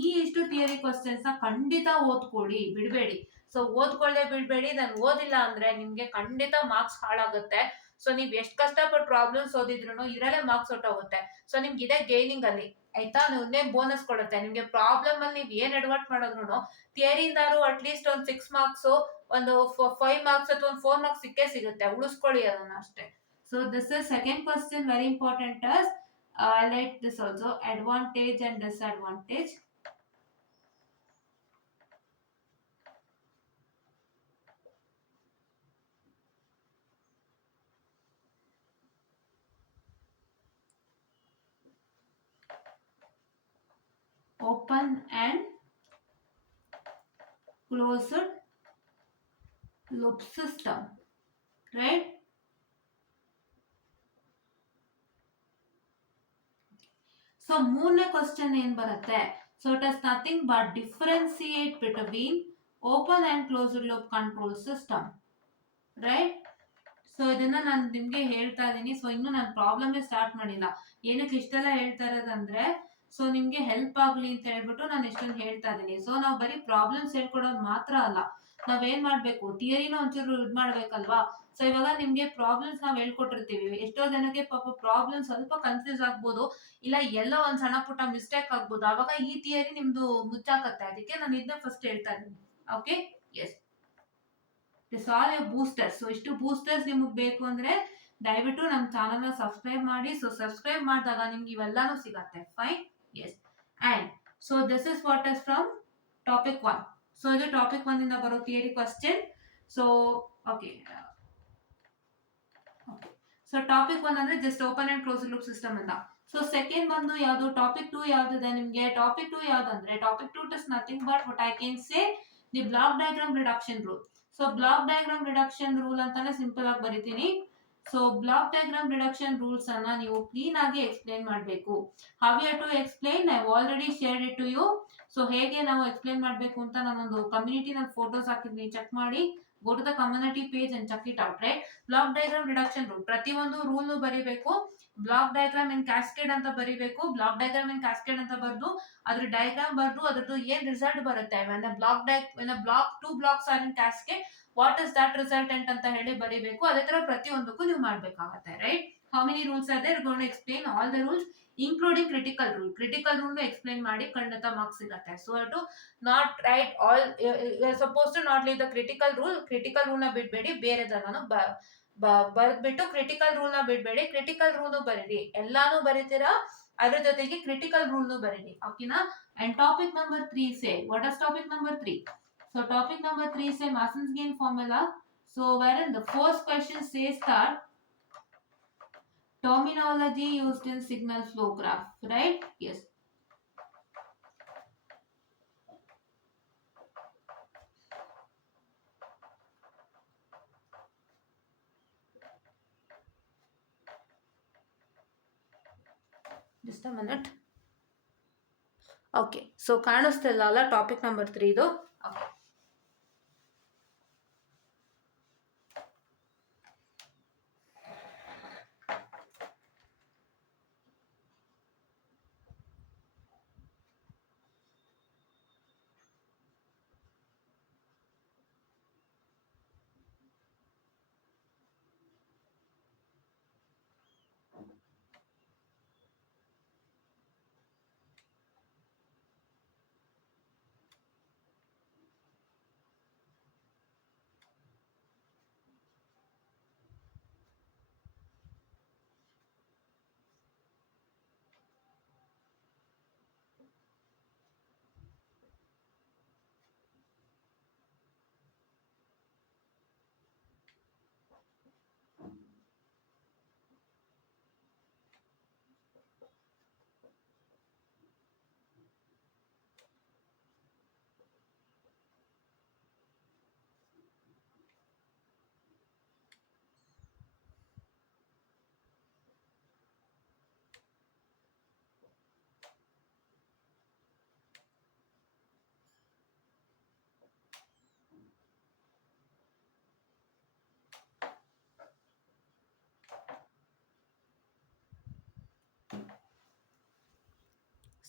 ಈ ಇಷ್ಟು theory questions ನ ಖಂಡಿತ ಓದ್ಕೊಳ್ಳಿ, ಬಿಡಬೇಡಿ. ಸೊ ಓದ್ಕೊಳ್ಳದೆ ಬಿಡ್ಬೇಡಿ. ನಾನು ಓದಿಲ್ಲ ಅಂದ್ರೆ ನಿಮ್ಗೆ ಖಂಡಿತ ಮಾರ್ಕ್ಸ್ ಹಾಳಾಗುತ್ತೆ. ಸೊ ನೀವ್ ಎಷ್ಟ್ ಕಷ್ಟಪಟ್ಟು ಪ್ರಾಬ್ಲಮ್ಸ್ ಓದಿದ್ರು ಇದ್ರಲ್ಲೇ ಮಾರ್ಕ್ಸ್ ಹೊಟ್ಟೋಗುತ್ತೆ. ಸೊ ನಿಮ್ಗೆ ಇದೇ ಗೇನಿಂಗ್ ಅಲ್ಲಿ, ಆಯ್ತಾ? ಒಂದೇ ಬೋನಸ್ ಕೊಡುತ್ತೆ ನಿಮ್ಗೆ. ಪ್ರಾಬ್ಲಮ್ ಅಲ್ಲಿ ನೀವ್ ಏನ್ ಎಡವಟ್ ಮಾಡಿದ್ರು ಥಿಯರಿಯಿಂದಾರು ಅಟ್ ಲೀಸ್ಟ್ ಒಂದ್ 6 ಮಾರ್ಕ್ಸ್, ಒಂದು 5 ಮಾರ್ಕ್ಸ್ ಅಥವಾ ಒಂದು 4 ಮಾರ್ಕ್ಸ್ ಸಿಕ್ಕೇ ಸಿಗುತ್ತೆ. ಉಳಿಸ್ಕೊಳ್ಳಿ ಅದನ್ನ ಅಷ್ಟೇ. So this is second question, very important as like this also, advantage and disadvantage. Open and closed loop system, right? So ಮೂರನೇ ಕ್ವಶನ್ ಏನ್ ಬರುತ್ತೆ, so it is nothing but differentiate between open and closed loop control system, right? So ಇದನ್ನ ನಾನು ನಿಮ್ಗೆ ಹೇಳ್ತಾ ಇದ್ದೀನಿ. ಸೊ ಇನ್ನು ನಾನು ಪ್ರಾಬ್ಲಮ್ ಸ್ಟಾರ್ಟ್ ಮಾಡಿಲ್ಲ. ಏನಕ್ಕೆ ಇಷ್ಟೆಲ್ಲ ಹೇಳ್ತಾ ಇರೋದಂದ್ರೆ, ಸೊ ನಿಮ್ಗೆ ಹೆಲ್ಪ್ ಆಗ್ಲಿ ಅಂತ ಹೇಳ್ಬಿಟ್ಟು ನಾನು ಇಷ್ಟೊಂದು ಹೇಳ್ತಾ ಇದ್ದೀನಿ. ಸೊ ನಾವು ಬರೀ ಪ್ರಾಬ್ಲಮ್ಸ್ ಹೇಳ್ಕೊಡೋದು ಮಾತ್ರ ಅಲ್ಲ, ನಾವೇನ್ ಮಾಡ್ಬೇಕು, ಥಿಯರಿನೂ ಒಂಚೂರು ಇದ್ ಮಾಡ್ಬೇಕಲ್ವಾ? ಸೊ ಇವಾಗ ನಿಮ್ಗೆ ಪ್ರಾಬ್ಲಮ್ಸ್ ನಾವ್ ಹೇಳ್ಕೊಟ್ಟಿರ್ತೀವಿ, ಎಷ್ಟೋ ಜನಕ್ಕೆ ಪಾಪ ಪ್ರಾಬ್ಲಮ್ ಸ್ವಲ್ಪ ಕನ್ಫ್ಯೂಸ್ ಆಗ್ಬೋದು, ಇಲ್ಲ ಎಲ್ಲೋ ಒಂದ್ ಸಣ್ಣ ಪುಟ್ಟ ಮಿಸ್ಟೇಕ್ ಆಗ್ಬೋದು. ಅವಾಗ ಈ ಥಿಯರಿ ನಿಮ್ದು ಮುಚ್ಚಾಕತ್ತೆ. ಅದಕ್ಕೆ ನಾನು ಇದನ್ನ ಫಸ್ಟ್ ಹೇಳ್ತಾ ಇದ್ದೀನಿ. Okay, yes, this all a boosters. So ಇಷ್ಟು ಬೂಸ್ಟರ್ಸ್ ನಿಮಗ್ ಬೇಕು ಅಂದ್ರೆ ದಯವಿಟ್ಟು ನಮ್ಮ ಚಾನಲ್ ನ ಸಬ್ಸ್ಕ್ರೈಬ್ ಮಾಡಿ. ಸೊ ಸಬ್ಸ್ಕ್ರೈಬ್ ಮಾಡಿದಾಗ ನಿಮ್ಗೆ ಇವೆಲ್ಲಾನು ಸಿಗತ್ತೆ. Fine, yes. And so this is what is from topic 1. So ಇದು ಟಾಪಿಕ್ 1 ಇಂದ ಬರೋ theory question. So okay, so topic 1 ಅಂದ್ರೆ just open and closed loop system ಅಂತ. ಸೊ ಸೆಕೆಂಡ್ ಬಂದು ಯಾವುದು, ಟಾಪಿಕ್ 2 ಯಾವ್ದಿದೆ ನಿಮ್ಗೆ? ಟಾಪಿಕ್ 2 ಯಾವ್ದಂದ್ರೆ, topic 2 is nothing but what I can say the block diagram reduction rule. So block diagram reduction rule ಅಂತಾನೆ simple ಆಗಿ ಬರಿತೀನಿ. So block diagram reduction rules ಅನ್ನ ನೀವು ಕ್ಲೀನ್ ಆಗಿ ಎಕ್ಸ್ಪ್ಲೈನ್ ಮಾಡಬೇಕು. How you to explain, I already shared it to you. So ಹೇಗೆ ನಾವು ಎಕ್ಸ್ಪ್ಲೈನ್ ಮಾಡಬೇಕು ಅಂತ ನಾನೊಂದು ಕಮ್ಯುನಿಟಿನಲ್ಲಿ ಫೋಟೋಸ್ ಹಾಕಿದ್ನಿ, ಚೆಕ್ ಮಾಡಿ. Go to the community page and check it out, right? Block diagram reduction rule, ಪ್ರತಿಯೊಂದು ರೂಲ್ ಬರಿಬೇಕು. ಬ್ಲಾಕ್ ಡಯಾಗ್ರಾಮ್ ಇನ್ ಕ್ಯಾಸ್ಕೇಡ್ ಅಂತ ಬರಿಬೇಕು. ಬ್ಲಾಕ್ ಡಯಾಗ್ರಾಮ್ ಇನ್ ಕ್ಯಾಸ್ಕೇಡ್ ಅಂತ ಬರ್ದು ಅದ್ರ ಡಯಾಗ್ರಾಮ್ ಬರ್ದು ಅದ್ರದ್ದು ಏನ್ ರಿಸಲ್ಟ್ ಬರುತ್ತೆ, block 2 blocks are in cascade, what is that resultant ಅಂತ ಹೇಳಿ ಬರಿಬೇಕು. ಅದೇ ತರ ಪ್ರತಿಯೊಂದಕ್ಕೂ ನೀವು ಮಾಡ್ಬೇಕಾಗತ್ತೆ, right? How many rules are there, gonna explain all the rules including critical rule. Critical rule explain ಮಾಡಿ ಖಂಡಿತ ಮಾರ್ಕ್ಸ್ ಸಿಗತ್ತೆ. So to not write all, suppose to not leave the critical rule ನ ಬಿಡ್ಬೇಡಿ, ಬೇರೆದನ್ನು ಬರ್ದ್ಬಿಟ್ಟು ಕ್ರಿಟಿಕಲ್ ರೂಲ್ ನ ಬಿಡ್ಬೇಡಿ, critical rule ಬರೀರಿ. ಎಲ್ಲಾನು ಬರೀತೀರಾ, ಅದರ ಜೊತೆಗೆ ಕ್ರಿಟಿಕಲ್ ರೂಲ್ನು ಬರೀರಿ, ಓಕೆನಾ. And topic number 3 say what is topic number 3. So topic number 3 say Mason's gain formula. So wherein the first question says that terminology used in signal flow graph, right? Yes. Just a minute. Okay, so ಕಾಣಿಸ್ತಿಲ್ಲ ಅಲ್ಲ topic number 3 ಇದು. Okay,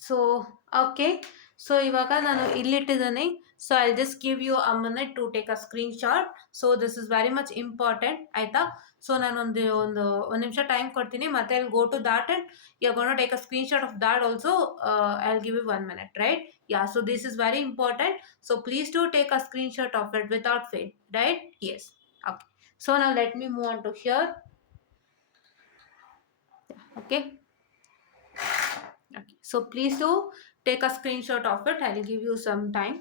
so okay, so ಇವಾಗ ನಾನು ಇಲ್ಲಿಟ್ಟಿದ್ದೀನಿ. So I just give you a minute to take a screen shot. So this is very much important, ಆಯ್ತಾ. So ನಾನು ಒಂದು ನಿಮಿಷ ಟೈಮ್ ಕೊಡ್ತೀನಿ, ಮತ್ತೆ I go to that and you are going to take a screen shot of that also. I will give you 1 minute, right? Yeah, so this is very important, so please do take a screenshot of it without fail, right? Yes. Okay, so now let me move on to here. Okay. Okay, so please do take a screenshot of it. I will give you some time.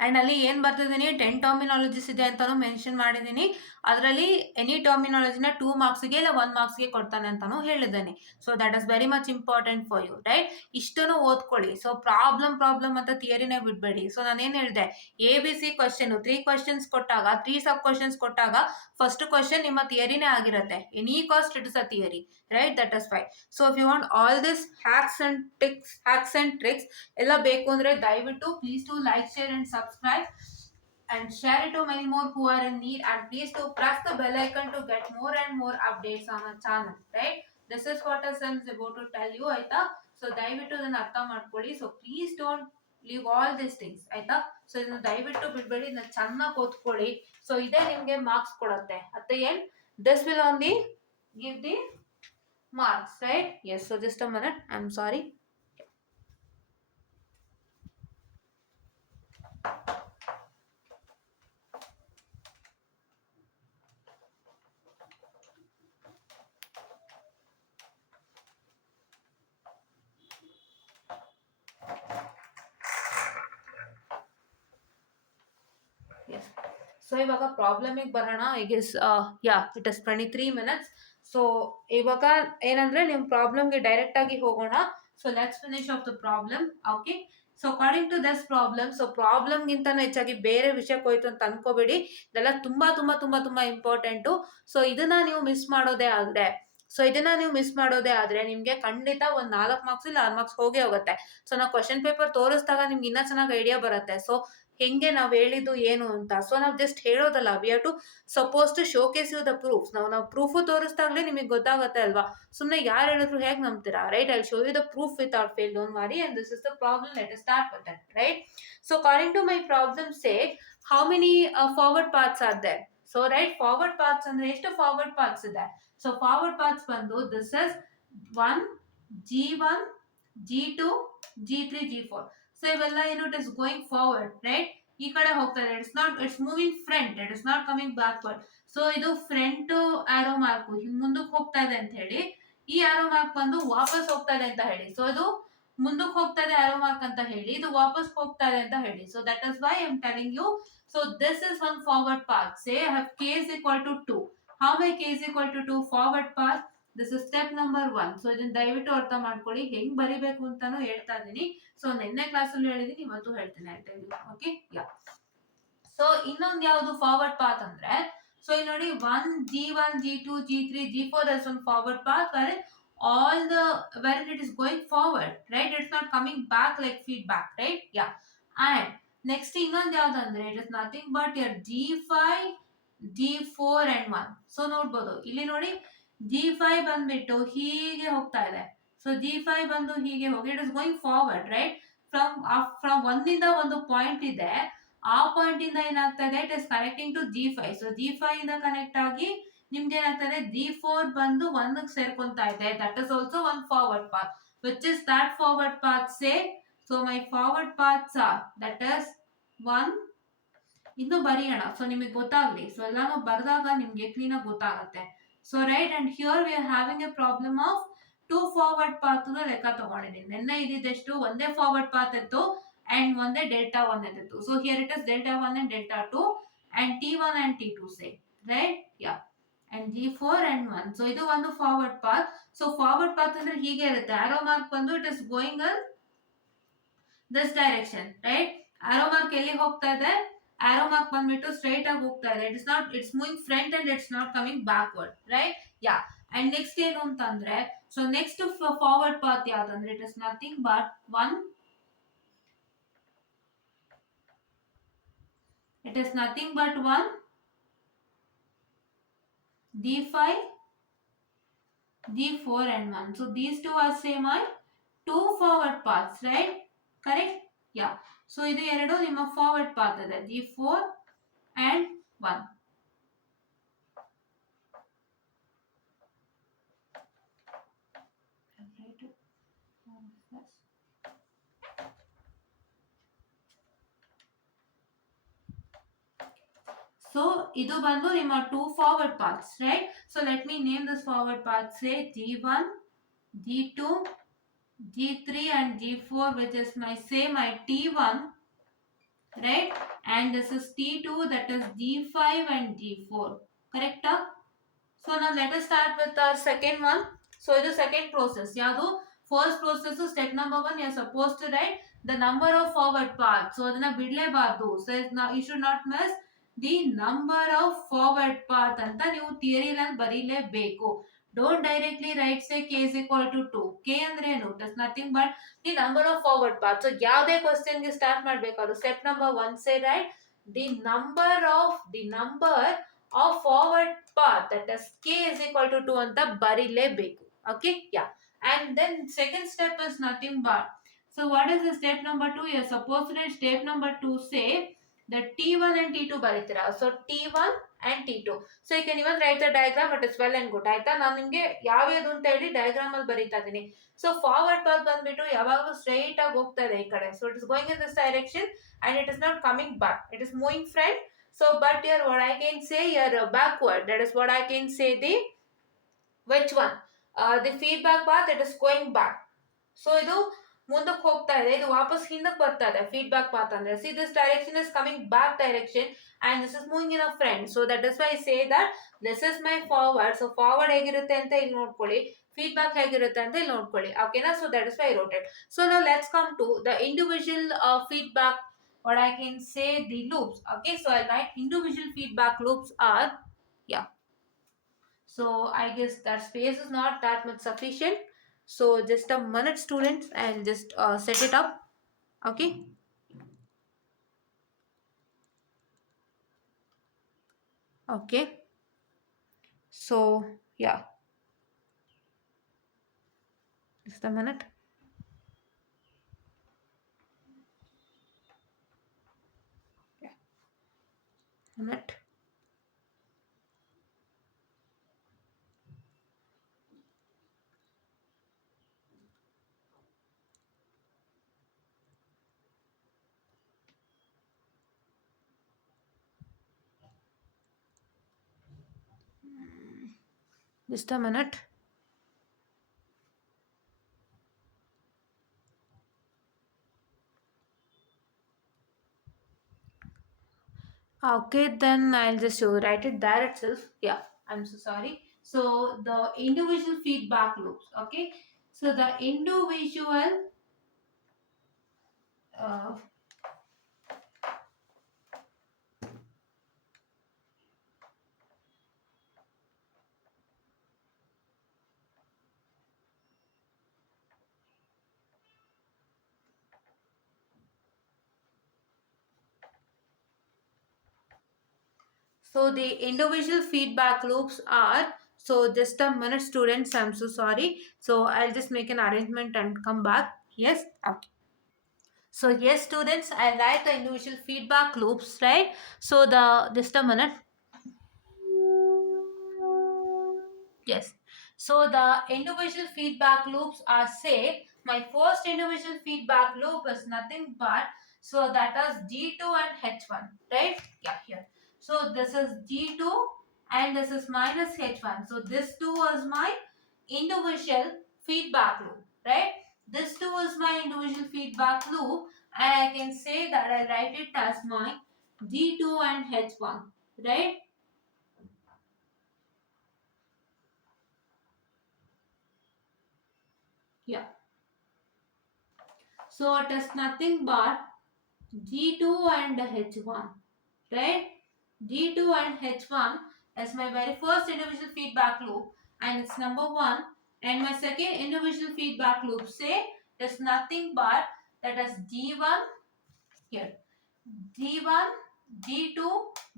And ಅಲ್ಲಿ ಏನು ಬರ್ತಿದ್ದೀನಿ, 10 ಟರ್ಮಿನಾಲಜೀಸ್ ಇದೆ ಅಂತಲೂ ಮೆನ್ಷನ್ ಮಾಡಿದ್ದೀನಿ. ಅದರಲ್ಲಿ ಎನಿ ಟರ್ಮಿನಾಲಜಿನ 2 ಮಾರ್ಕ್ಸ್ಗೆ ಇಲ್ಲ 1 ಮಾರ್ಕ್ಸ್ಗೆ ಕೊಡ್ತಾನೆ ಅಂತಲೂ ಹೇಳಿದ್ದೇನೆ. So that is very much important for you, right? ಇಷ್ಟನ್ನು ಓದ್ಕೊಳ್ಳಿ. ಸೊ ಪ್ರಾಬ್ಲಮ್ ಅಂತ ಥಿಯರಿನೇ ಬಿಡಬೇಡಿ. ಸೊ ನಾನೇನು ಹೇಳಿದೆ, ABC ಕ್ವಶನ್ 3 ಕ್ವಶನ್ಸ್ ಕೊಟ್ಟಾಗ 3 ಸಬ್ ಕ್ವಶನ್ಸ್ ಕೊಟ್ಟಾಗ ಫಸ್ಟ್ ಕ್ವಶನ್ ನಿಮ್ಮ ಥಿಯರಿನೇ ಆಗಿರುತ್ತೆ. Any cost it is a theory, right? That is why. So if you want all this hacks and tricks ಎಲ್ಲ ಬೇಕು ಅಂದರೆ ದಯವಿಟ್ಟು please to like, share and subscribe and share it to many more who are in need, and please to press the bell icon to get more and more updates on our channel, right? This is what I is about to tell you, ಆಯ್ತಾ. ಸೊ ದಯವಿಟ್ಟು ಇದನ್ನ ಅರ್ಥ ಮಾಡ್ಕೊಳ್ಳಿ. So please don't leave all this things, ಆಯ್ತಾ. ಸೊ ಇದನ್ನ ದಯವಿಟ್ಟು ಬಿಡಬೇಡಿ, ಇದನ್ನ ಚೆನ್ನಾಗಿ ಓದ್ಕೊಳ್ಳಿ. ಸೊ ಇದೇ ನಿಮಗೆ ಮಾರ್ಕ್ಸ್ ಕೊಡುತ್ತೆ at the end. This will only give the marks, right? Yes. So just a minute, I am sorry. So ಇವಾಗ ಪ್ರಾಬ್ಲಮಿಗೆ ಬರೋಣ. ಈಗ ಇಟ್ ಇಸ್ 23 minutes. ಸೊ ಇವಾಗ ಏನಂದ್ರೆ ನಿಮ್ಮ ಪ್ರಾಬ್ಲಮ್ಗೆ ಡೈರೆಕ್ಟ್ ಆಗಿ ಹೋಗೋಣ. So let's finish of the problem, okay. So according to this problem, so ಪ್ರಾಬ್ಲಮ್ಗಿಂತನೂ ಹೆಚ್ಚಾಗಿ ಬೇರೆ ವಿಷಯಕ್ಕೆ ಹೋಯ್ತು ಅಂತ ಅನ್ಕೋಬೇಡಿ. ಇದೆಲ್ಲ ತುಂಬಾ ತುಂಬಾ ತುಂಬಾ ತುಂಬಾ ಇಂಪಾರ್ಟೆಂಟು. ಸೊ ಇದನ್ನ ನೀವು ಮಿಸ್ ಮಾಡೋದೇ ಆದ್ರೆ ನಿಮ್ಗೆ ಖಂಡಿತ ಒಂದು 4 ಮಾರ್ಕ್ಸ್ ಇಲ್ಲ 6 ಮಾರ್ಕ್ಸ್ ಹೋಗೇ ಹೋಗುತ್ತೆ. ಸೊ ನಾವು ಕ್ವಶನ್ ಪೇಪರ್ ತೋರಿಸಿದಾಗ ನಿಮ್ಗೆ ಇನ್ನೂ ಚೆನ್ನಾಗಿ ಐಡಿಯಾ ಬರುತ್ತೆ. ಸೊ ಹೆಂಗೆ ನಾವು ಹೇಳಿದ್ದು ಏನು ಅಂತ. ಸೊ ನಾವು ಜಸ್ಟ್ ಹೇಳೋದಲ್ಲ, we have to suppose to showcase you the proofs. ನಾವು ಪ್ರೂಫು ತೋರಿಸ್ದಾಗಲೇ ನಿಮಗೆ ಗೊತ್ತಾಗುತ್ತೆ ಅಲ್ವಾ. ಸುಮ್ಮನೆ ಯಾರು ಹೇಳಿದ್ರು ಹೇಗೆ ನಂಬ್ತೀರಾ, right? I show you the proof without fail, don't worry, and this is the problem. Let us start with that, right? So according to my problem say how many forward paths are there. So right, forward paths ಅಂದ್ರೆ ಎಷ್ಟು forward paths ಇದೆ? So forward paths ಬಂದು this is 1 G1 G2 G3 G4. So ಇವೆಲ್ಲ ಏನು, it is going forward, right? ಈ ಕಡೆ ಹೋಗ್ತಾ ಇದೆ. It's moving front, it is not coming backward. So ಇದು ಫ್ರಂಟ್ ಆರೋ ಮಾರ್ಕ್ ಮುಂದಕ್ಕೆ ಹೋಗ್ತಾ ಇದೆ ಅಂತ ಹೇಳಿ, ಈ ಆರೋ ಮಾರ್ಕ್ ಬಂದು ವಾಪಸ್ ಹೋಗ್ತಾ ಇದೆ ಅಂತ ಹೇಳಿ. ಸೊ ಇದು ಮುಂದಕ್ಕೆ ಹೋಗ್ತಾ ಇದೆ ಆರೋ ಮಾರ್ಕ್ ಅಂತ ಹೇಳಿ, ಇದು ವಾಪಸ್ ಹೋಗ್ತಾ ಇದೆ ಅಂತ ಹೇಳಿ. So that is why I am telling you. So this is one forward path. Say I have k is equal to 2. How may k is equal to 2? Forward path. This is step number 1. ಸೊ ಇದನ್ನ ದಯವಿಟ್ಟು ಅರ್ಥ ಮಾಡ್ಕೊಳ್ಳಿ, ಹೆಂಗ್ ಬರಿಬೇಕು ಅಂತಾನು ಹೇಳ್ತಾ ಇದೀನಿ. ಸೊ ನಿನ್ನೆ ಕ್ಲಾಸಲ್ಲಿ ಹೇಳಿದೀನಿ, ಇವತ್ತು ಹೇಳ್ತೀನಿ ಅಂತ ಹೇಳಿ. ಓಕೆ, ಯಾ. ಸೊ ಇನ್ನೊಂದು ಯಾವುದು ಫಾರ್ವರ್ಡ್ ಪಾತ್ ಅಂದ್ರೆ, ಸೊ ಇಲ್ಲಿ ನೋಡಿ 1 G1 G2 G3 G4 is one forward path where all the where it is going forward, right? It's not coming back like feedback, right? Yeah. And next ಇನ್ನೊಂದು ಯಾವ್ದು ಅಂದ್ರೆ, it is nothing but your G5 G4 and 1. ಸೊ ನೋಡ್ಬೋದು ಇಲ್ಲಿ ನೋಡಿ, G5 ಬಂದ್ಬಿಟ್ಟು ಹೀಗೆ ಹೋಗ್ತಾ ಇದೆ. ಸೊ G5 ಬಂದು ಹೀಗೆ ಹೋಗಿ it is going forward, right? From ಒಂದಿಂದ ಒಂದು ಪಾಯಿಂಟ್ ಇದೆ, ಆ ಪಾಯಿಂಟ್ ಇಂದ ಏನಾಗ್ತಾ ಇದೆ, it is connecting to G5. So G5 ಇಂದ ಕನೆಕ್ಟ್ ಆಗಿ ನಿಮ್ಗೆ ಏನಾಗ್ತದೆ, G4 ಬಂದು ಒಂದಕ್ಕೆ ಸೇರ್ಕೊಂತಾ ಇದೆ. That is also one forward path. Which is that forward path? Say, so my forward paths are, that is 1. ಇನ್ನು ಬರೆಯೋಣ, ಸೊ ನಿಮಗೆ ಗೊತ್ತಾಗ್ಲಿ. ಸೊ ಎಲ್ಲಾನು ಬರೆದಾಗ ನಿಮ್ಗೆ ಕ್ಲೀನ್ ಆಗಿ ಗೊತ್ತಾಗುತ್ತೆ. So right, and here we are having A problem of 2 forward path ಲೆಕ್ಕ ತಗೊಂಡಿದ್ದೀನಿ. ನಿನ್ನೆ ಇದಿದ್ದೆಷ್ಟು, ಒಂದೇ ಫಾರ್ವರ್ಡ್ ಪಾತ್ ಇತ್ತು and ಒಂದೇ ಡೆಲ್ಟಾ 1 ಇತ್ತು. So here it is delta 1 and delta 2 and T1 and T2 say, right? Yeah. And G4 and 1. So ಇದು ಒಂದು forward path. So forward path ಅಂದ್ರೆ ಹೀಗೆ ಇರುತ್ತೆ. ಆರೋ ಮಾರ್ಕ್ ಬಂದು it is going in this direction, right? Arrow mark ಎಲ್ಲಿ ಹೋಗ್ತಾ ಇದೆ? Arrow mark ಬಂದ್ಬಿಟ್ಟು ಸ್ಟ್ರೈಟ್ ಆಗಿ ಹೋಗ್ತಾ ಇದೆ. It's moving front and it's not coming backward, right? Yeah. And next ಏನು ಅಂತಂದ್ರೆ, ಸೊ ನೆಕ್ಸ್ಟ್ ಫಾರ್ವರ್ಡ್ ಪಾತ್ ಯಾವ್ದಂದ್ರೆ, it is nothing but 1. It is nothing but 1 D5 D4 and 1. So these two are same are 2 forward paths, right? Correct? Yeah. So ಇದು ಎರಡು ನಿಮ್ಮ forward path ಇದೆ, G4 and 1. So ಇದು ಬಂದು ನಿಮ್ಮ 2 forward paths, right? So let me name this forward path. Say G1 G2 G3 and G4, which is my T1, right? And this is T2, that is G5 and G4, correct? So now let us start with our second one. So ಇದು second process. ಯಾವುದು? First process step number 1, you are supposed to write the number of forward paths. So ಅದನ್ನ ಬಿಡಲೇಬಾರದು. So now you should not miss the number of forward path ಅಂತ ನೀವು ಥಿಯರಿನಲ್ಲಿ ಬರೀಲೇಬೇಕು. Don't directly write say k is equal to 2. K ಅಂದ್ರೆ ಏನು? It is nothing but the number of forward paths. So ಯಾವುದೇ question ಗೆ ಸ್ಟಾರ್ಟ್ ಮಾಡಬೇಕಾದ್ರು step number 1 say write the number of forward path, that is k is equal to 2 ಅಂತ ಬರೀಲೇಬೇಕು. Okay, yeah. And then second step is nothing but, so what is the step number 2? You are supposed to write step number 2 say the T1 and T2 ಬರೀತೀರಾ. So T1 and T2. So you can even write the diagram, it is well and good. ಆಯ್ತಾ, ನಾನು ನಿಮಗೆ ಯಾವ್ಯಾವುದು ಅಂತ ಹೇಳಿ ಡಯಾಗ್ರಾಮ್ ಅಲ್ಲಿ ಬರೀತಾ ಇದ್ದೀನಿ. ಸೊ ಫಾರ್ವರ್ಡ್ ಪಾತ್ ಬಂದ್ಬಿಟ್ಟು ಯಾವಾಗಲೂ ಸ್ಟ್ರೈಟ್ ಆಗಿ ಹೋಗ್ತಾ ಇದೆ ಈ ಕಡೆ. So it is going in this direction and it is not coming back, it is moving front. So but here what I can say here backward, that is what I can say the which one, the feedback path, it is going back. So ಇದು ಮುಂದಕ್ಕೆ ಹೋಗ್ತಾ ಇದೆ, ಇದು ವಾಪಸ್ ಹಿಂದಕ್ಕೆ ಬರ್ತಾ ಇದೆ. Feedback path ಅಂದ್ರೆ see this direction is coming back direction and this is moving in a front. So that is why I say that this is my forward. So forward ಹೇಗಿರುತ್ತೆ ಅಂತ ಇಲ್ಲಿ ನೋಡ್ಕೊಳ್ಳಿ, feedback ಹೇಗಿರುತ್ತೆ ಅಂತ ಇಲ್ಲಿ ನೋಡ್ಕೊಳ್ಳಿ. ಓಕೆನಾ? So that is why I wrote it. So now let's come to the individual feedback, what I can say the loops. Okay, so I write individual feedback loops are, yeah. So I guess that space is not that much sufficient. So just a minute students, I'll just set it up. Okay. Okay. So yeah. Just a minute. Yeah. Minute. Just a minute. Okay, then I'll just write it there itself. Yeah, I'm so sorry. So the individual feedback loops. Okay, so the individual uh, so the individual feedback loops are, so just a minute students, I'm so sorry. So I'll just make an arrangement and come back. Yes. Okay. So yes students, I write the individual feedback loops, right? So the just a minute. Yes. So the individual feedback loops are say my first individual feedback loop is nothing but, so that is G2 and H1, right? Yeah, here. So this is G2 and this is minus H1. So this two is my individual feedback loop, right? This two is my individual feedback loop and I can say that I write it as my G2 and H1, right? Yeah. So it is nothing but G2 and H1, right? G2 and H1 is my very first individual feedback loop and it's number 1, and my second individual feedback loop say is nothing but that is G1 here. G1, G2,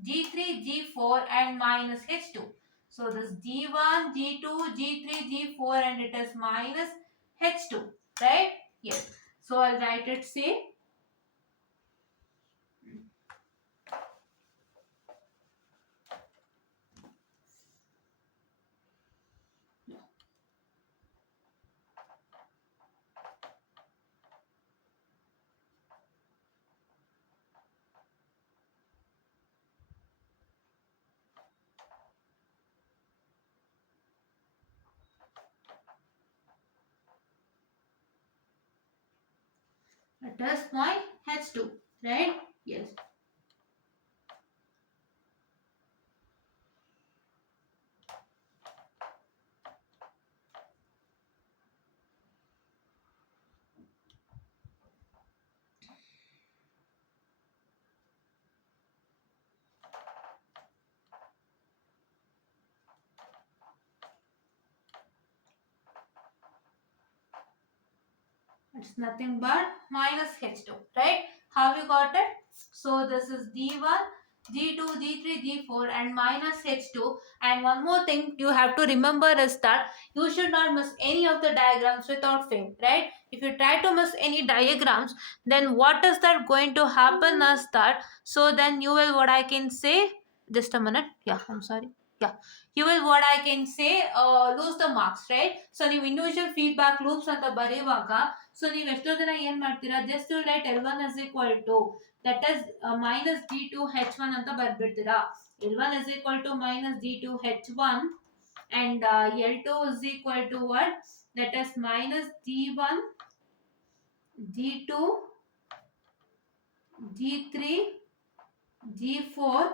G3, G4 and minus H2. So this G1, G2, G3, G4 and it is minus H2, right? Yes. So I'll write it say. It is my H2, right? Yes. It's nothing but minus H2, right? How you got it? So this is D1, D2, D3, D4 and minus H2. And one more thing you have to remember is that you should not miss any of the diagrams without fail, right? If you try to miss any diagrams, then what is that going to happen is that, so then you will, what I can say, just a minute. Yeah, I'm sorry. Yeah, you will, what I can say, lose the marks, right? So ನೀವು individual feedback loops ಅಂತ ಬರೆಯುವಾಗ, ಸೊ ನೀವು ಎಷ್ಟೋ ಜನ ಏನ್ ಮಾಡ್ತೀರಾ, just right L1 is equal to that is minus D2 H1 ಅಂತ ಬರ್ಬಿಡ್ತೀರಾ. L1 is equal to minus D2 H1 and L2 is equal to what, that is minus D1 D2 D3 G4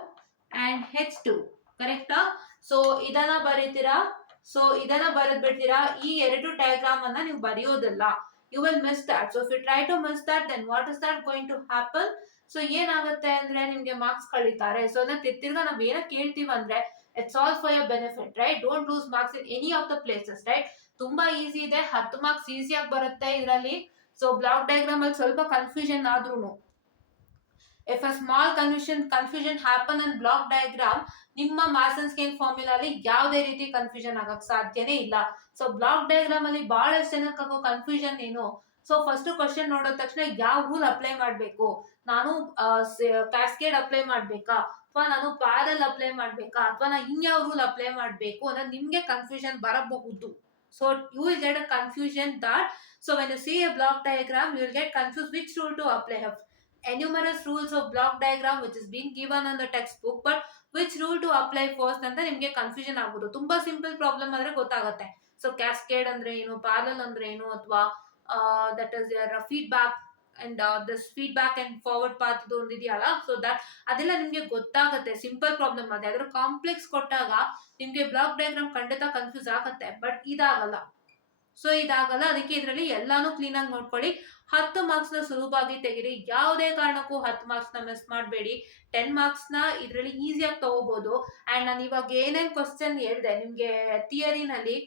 and H2, ಕರೆಕ್ಟಾ? ಸೊ ಇದನ್ನ ಬರೀತೀರಾ. ಸೊ ಇದನ್ನ ಬರೆದ್ಬಿಡ್ತೀರಾ. ಈ ಎರಡು ಡಯಾಗ್ರಾಮ್ ಅನ್ನ ನೀವು ಬರೆಯೋದಿಲ್ಲ. You will miss that. So if you try to miss that, then what is that going to happen? So ಏನಾಗುತ್ತೆ ಅಂದ್ರೆ ನಿಮ್ಗೆ ಮಾರ್ಕ್ಸ್ ಕಳೀತಾರೆ. ಸೊ ಅದನ್ನ ತಿರ್ಗಾ ನಾವ್ ಏನಕ್ಕೆ ಕೇಳ್ತೀವಿ ಅಂದ್ರೆ, it's all for your benefit, right? Don't lose marks in any of the places, right? ತುಂಬಾ ಈಸಿ ಇದೆ, 10 ಮಾರ್ಕ್ಸ್ ಈಸಿಯಾಗಿ ಬರುತ್ತೆ ಇದರಲ್ಲಿ. ಸೊ ಬ್ಲಾಕ್ ಡಯಾಗ್ರಾಮ್ ಅಲ್ಲಿ ಸ್ವಲ್ಪ ಕನ್ಫ್ಯೂಷನ್ ಆದ್ರೂ, if a small confusion happen in block diagram, ನಿಮ್ಮ ಮಾಸ್ ಅಂಡ್ ಸ್ಕೇಲ್ ಫಾರ್ಮುಲಾ ಅಲ್ಲಿ ಯಾವುದೇ ರೀತಿ ಕನ್ಫ್ಯೂಷನ್ ಆಗಕ್ ಸಾಧ್ಯನೇ ಇಲ್ಲ. ಸೊ ಬ್ಲಾಕ್ ಡಯಾಗ್ರಾಮ್ ಅಲ್ಲಿ ಬಹಳಷ್ಟು ಜನಕ್ಕೆ ಆಗೋ ಕನ್ಫ್ಯೂಷನ್ ಏನು, ಸೊ ಫಸ್ಟ್ ಕ್ವಶನ್ ನೋಡಿದ ತಕ್ಷಣ ಯಾವ ರೂಲ್ ಅಪ್ಲೈ ಮಾಡಬೇಕು, ನಾನು ಕ್ಯಾಸ್ಕೇಡ್ ಅಪ್ಲೈ ಮಾಡ್ಬೇಕಾ ಅಥವಾ ನಾನು ಪ್ಯಾರಲ್ ಅಪ್ಲೈ ಮಾಡ್ಬೇಕಾ ಅಥವಾ ನಾನು ಇನ್ಯಾವ ರೂಲ್ ಅಪ್ಲೈ ಮಾಡಬೇಕು ಅನ್ನೋದು ನಿಮ್ಗೆ ಕನ್ಫ್ಯೂಷನ್ ಬರಬಹುದು. So you will get a confusion that, so when you see a block diagram you will get confused which rule to apply. Numerous rules of block diagram which is been given on the text book, but which rule to apply first ಅಂತ ನಿಮಗೆ ಕನ್ಫ್ಯೂಷನ್ ಆಗ್ಬೋದು. ತುಂಬಾ simple problem ಆದ್ರೆ ಗೊತ್ತಾಗುತ್ತೆ. So cascade ಅಂದ್ರೆ ಏನು, ಪ್ಯಾರಲ್ ಅಂದ್ರೆ ಏನು, ಅಥವಾ that is your feedback and this feedback and forward path ಒಂದು ಇದೆಯಲ್ಲ, ಸೊ ದಟ್ ಅದೆಲ್ಲ ನಿಮ್ಗೆ ಗೊತ್ತಾಗುತ್ತೆ. ಸಿಂಪಲ್ ಪ್ರಾಬ್ಲಮ್ ಅದೇ. ಅದ್ರ ಕಾಂಪ್ಲೆಕ್ಸ್ ಕೊಟ್ಟಾಗ ನಿಮ್ಗೆ ಬ್ಲಾಕ್ ಡಯಾಗ್ರಾಮ್ ಖಂಡಿತ ಕನ್ಫ್ಯೂಸ್ ಆಗುತ್ತೆ, ಬಟ್ ಇದಾಗಲ್ಲ. ಸೊ ಇದಾಗಲ್ಲ, ಅದಕ್ಕೆ ಇದರಲ್ಲಿ ಎಲ್ಲಾನು ಕ್ಲೀನ್ ಆಗಿ ನೋಡ್ಕೊಳ್ಳಿ. 10 ಮಾರ್ಕ್ಸ್ ನ ಸುಲಭವಾಗಿ ತೆಗಿರಿ. ಯಾವುದೇ ಕಾರಣಕ್ಕೂ 10 ಮಾರ್ಕ್ಸ್ ನ ಮಿಸ್ ಮಾಡಬೇಡಿ. 10 ಮಾರ್ಕ್ಸ್ ನ ಇದರಲ್ಲಿ ಈಸಿಯಾಗಿ ತಗೋಬಹುದು. ಅಂಡ್ ನಾನು ಇವಾಗ ಏನೇನ್ ಕ್ವಶನ್ ಹೇಳಿದೆ ನಿಮ್ಗೆ ಥಿಯರಿನಲ್ಲಿ,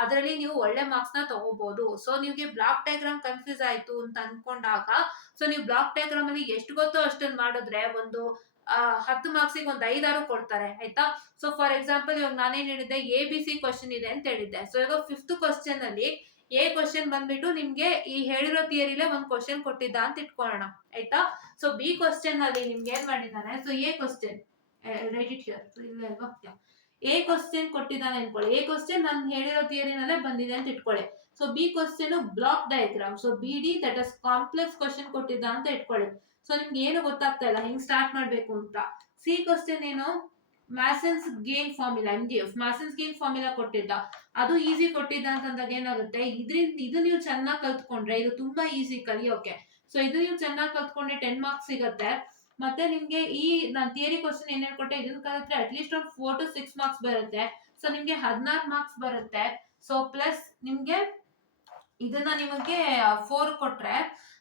ಅದರಲ್ಲಿ ನೀವು ಒಳ್ಳೆ ಮಾರ್ಕ್ಸ್ ನ ತಗೋಬಹುದು. ಸೊ ನಿಮ್ಗೆ ಬ್ಲಾಕ್ ಡಯಾಗ್ರಾಮ್ ಕನ್ಫ್ಯೂಸ್ ಆಯ್ತು ಅಂತ ಅನ್ಕೊಂಡಾಗ, ಸೊ ನೀವು ಬ್ಲಾಕ್ ಡಯಾಗ್ರಾಮ್ ಅಲ್ಲಿ ಎಷ್ಟು ಗೊತ್ತೋ ಅಷ್ಟನ್ನು ಮಾಡಿದ್ರೆ ಒಂದು 10 ಮಾರ್ಕ್ಸಿಗೆ ಒಂದು 5-6 ಕೊಡ್ತಾರೆ, ಆಯ್ತಾ. ಸೊ ಫಾರ್ ಎಕ್ಸಾಂಪಲ್ ಇವಾಗ ನಾನೇನ್ ಹೇಳಿದ್ದೆ, ABC ಕ್ವಶನ್ ಇದೆ ಅಂತ ಹೇಳಿದ್ದೆ. ಸೊ ಇವಾಗ 5th ಕ್ವಶನ್ ಅಲ್ಲಿ ಎ ಕ್ವಶನ್ ಬಂದ್ಬಿಟ್ಟು ನಿಮ್ಗೆ ಈ ಹೇಳಿರೋ ಥಿಯರಿಲೇ ಒಂದು ಕ್ವಶನ್ ಕೊಟ್ಟಿದ್ದ ಅಂತ ಇಟ್ಕೊಳ್ಳೋಣ, ಆಯ್ತಾ. ಸೊ ಬಿ ಕ್ವಶನ್ ಅಲ್ಲಿ ನಿಮ್ಗೆ ಏನ್ ಮಾಡಿದ್ದಾನೆ, so A question right it here, ಇಲ್ಲ ಅಲ್ವಾ, ಎ ಕ್ವಶನ್ ಕೊಟ್ಟಿದ್ದಾನೆ ಅನ್ಕೊಳ್ಳಿ. ಎ ಕ್ವಶನ್ ನಾನು ಹೇಳಿರೋ ಥಿಯರಿನಲ್ಲೇ ಬಂದಿದೆ ಅಂತ ಇಟ್ಕೊಳ್ಳಿ. So B question block diagram, so BD that is complex question ಕೊಟ್ಟಿದ್ದ ಅಂತ ಇಟ್ಕೊಳ್ಳಿ. ಸೊ ನಿಮ್ಗೆ ಏನು ಗೊತ್ತಾಗ್ತಾ ಇಲ್ಲ ಹೆಂಗ್ ಸ್ಟಾರ್ಟ್ ಮಾಡ್ಬೇಕು ಅಂತ. ಸಿ ಕ್ವಶನ್ ಏನು, Mason's gain formula, MGF Mason's gain formula ಕೊಟ್ಟಿದ್ದ, ಅದು ಈಸಿ ಕೊಟ್ಟಿದ್ದ ಅಂತಂದಾಗ ಏನಾಗುತ್ತೆ, ಇದ್ರಿಂದ ಇದು ನೀವು ಚೆನ್ನಾಗಿ ಕಲ್ತ್ಕೊಂಡ್ರೆ ಇದು ತುಂಬಾ ಈಸಿ ಕಲಿಯೋಕೆ. ಸೊ ಇದು ನೀವು ಚೆನ್ನಾಗಿ ಕಲ್ತ್ಕೊಂಡ್ರೆ 10 ಮಾರ್ಕ್ಸ್ ಸಿಗುತ್ತೆ. ಮತ್ತೆ ನಿಮ್ಗೆ ಈ ನಾನು ಥಿಯರಿ ಕ್ವಶನ್ ಏನ್ ಹೇಳ್ಕೊಟ್ಟೆ ಇದನ್ನ ಕಲಿತ್ರೆ ಅಟ್ಲೀಸ್ಟ್ ಒಂದು 4 to 6 ಮಾರ್ಕ್ಸ್ ಬರುತ್ತೆ. ಸೊ ನಿಮ್ಗೆ 16 ಮಾರ್ಕ್ಸ್ ಬರುತ್ತೆ. ಸೊ ಪ್ಲಸ್ ನಿಮ್ಗೆ ಇದನ್ನ ನಿಮಗೆ 4 ಕೊಟ್ರೆ,